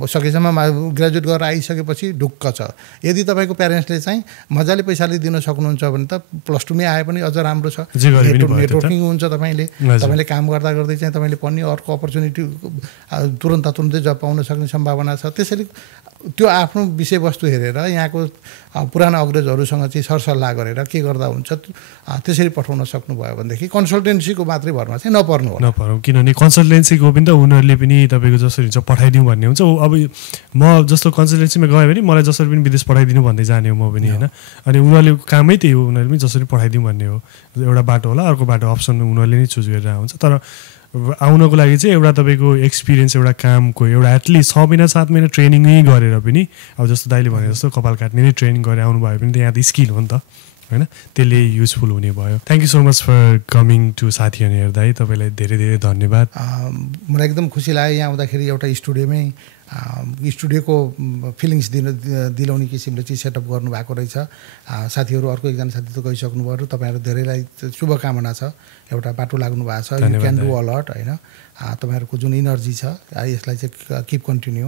सकेसम्म ग्रेजुएट गरेर आइसकेपछि ढुक्क छ। यदि तपाईँको प्यारेन्ट्सले चाहिँ मजाले पैसाले दिन सक्नुहुन्छ भने त +2 मै आए पनि अझ राम्रो छ, नेटवर्किङ हुन्छ, तपाईँले काम गर्दा गर्दै चाहिँ तपाईँले पढ्ने अर्को अपर्च्युनिटी तुरुन्तै जब पाउन सक्ने सम्भावना छ। त्यसैले त्यो आफ्नो विषयवस्तु हेरेर यहाँको पुराना अग्रजहरूसँग चाहिँ सरसल्लाह गरेर के गर्दा हुन्छ त्यसरी पठाउन सक्नुभयो भनेदेखि कन्सल्टेन्सीको मात्रै भरमा चाहिँ नपर्नु, किनभने कन्सल्टेन्सीको पनि त उनीहरूले पनि तपाईँको जसरी हुन्छ पठाइदिउँ भन्ने हुन्छ। अब म जस्तो कन्सल्टेन्सीमा गएँ भने मलाई जसरी पनि विदेश पठाइदिनु भन्दै जाने हो म पनि होइन। अनि उनीहरूले कामै त्यही हो, उनीहरूले पनि जसरी पठाइदिउँ भन्ने हो। एउटा बाटो होला, अर्को बाटो अप्सन उनीहरूले नै चुज गरेर हुन्छ। तर आउनको लागि चाहिँ एउटा तपाईँको एक्सपिरियन्स, एउटा कामको एउटा एटलिस्ट 6 महिना 7 महिना ट्रेनिङै गरेर पनि, अब जस्तो दाइले भने जस्तो कपाल काट्ने नै ट्रेनिङ गरेर आउनुभयो भने त यहाँ त स्किल हो नि त होइन, त्यसले युजफुल हुने भयो। Thank you so much for coming to साथी अनि हेर्दा है, तपाईँलाई धेरै धेरै धन्यवाद। मलाई एकदम खुसी लाग्यो यहाँ आउँदाखेरि। एउटा स्टुडियोको फिलिङ्स दिलाउने किसिमले चाहिँ सेटअप गर्नुभएको रहेछ। साथीहरू अर्को एकजना साथी त गइसक्नुभयो, तपाईँहरू धेरैलाई शुभकामना छ, एउटा बाटो लाग्नु भएको छ, you can do a lot होइन। तपाईँहरूको जुन इनर्जी छ यसलाई चाहिँ किप कन्टिन्यू।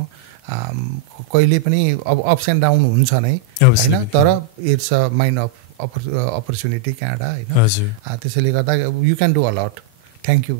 कहिले पनि अब अप्स एन्ड डाउन हुन्छ नै होइन, तर it's a mind of opportunity Canada होइन। त्यसैले गर्दा you can do a lot. Thank you.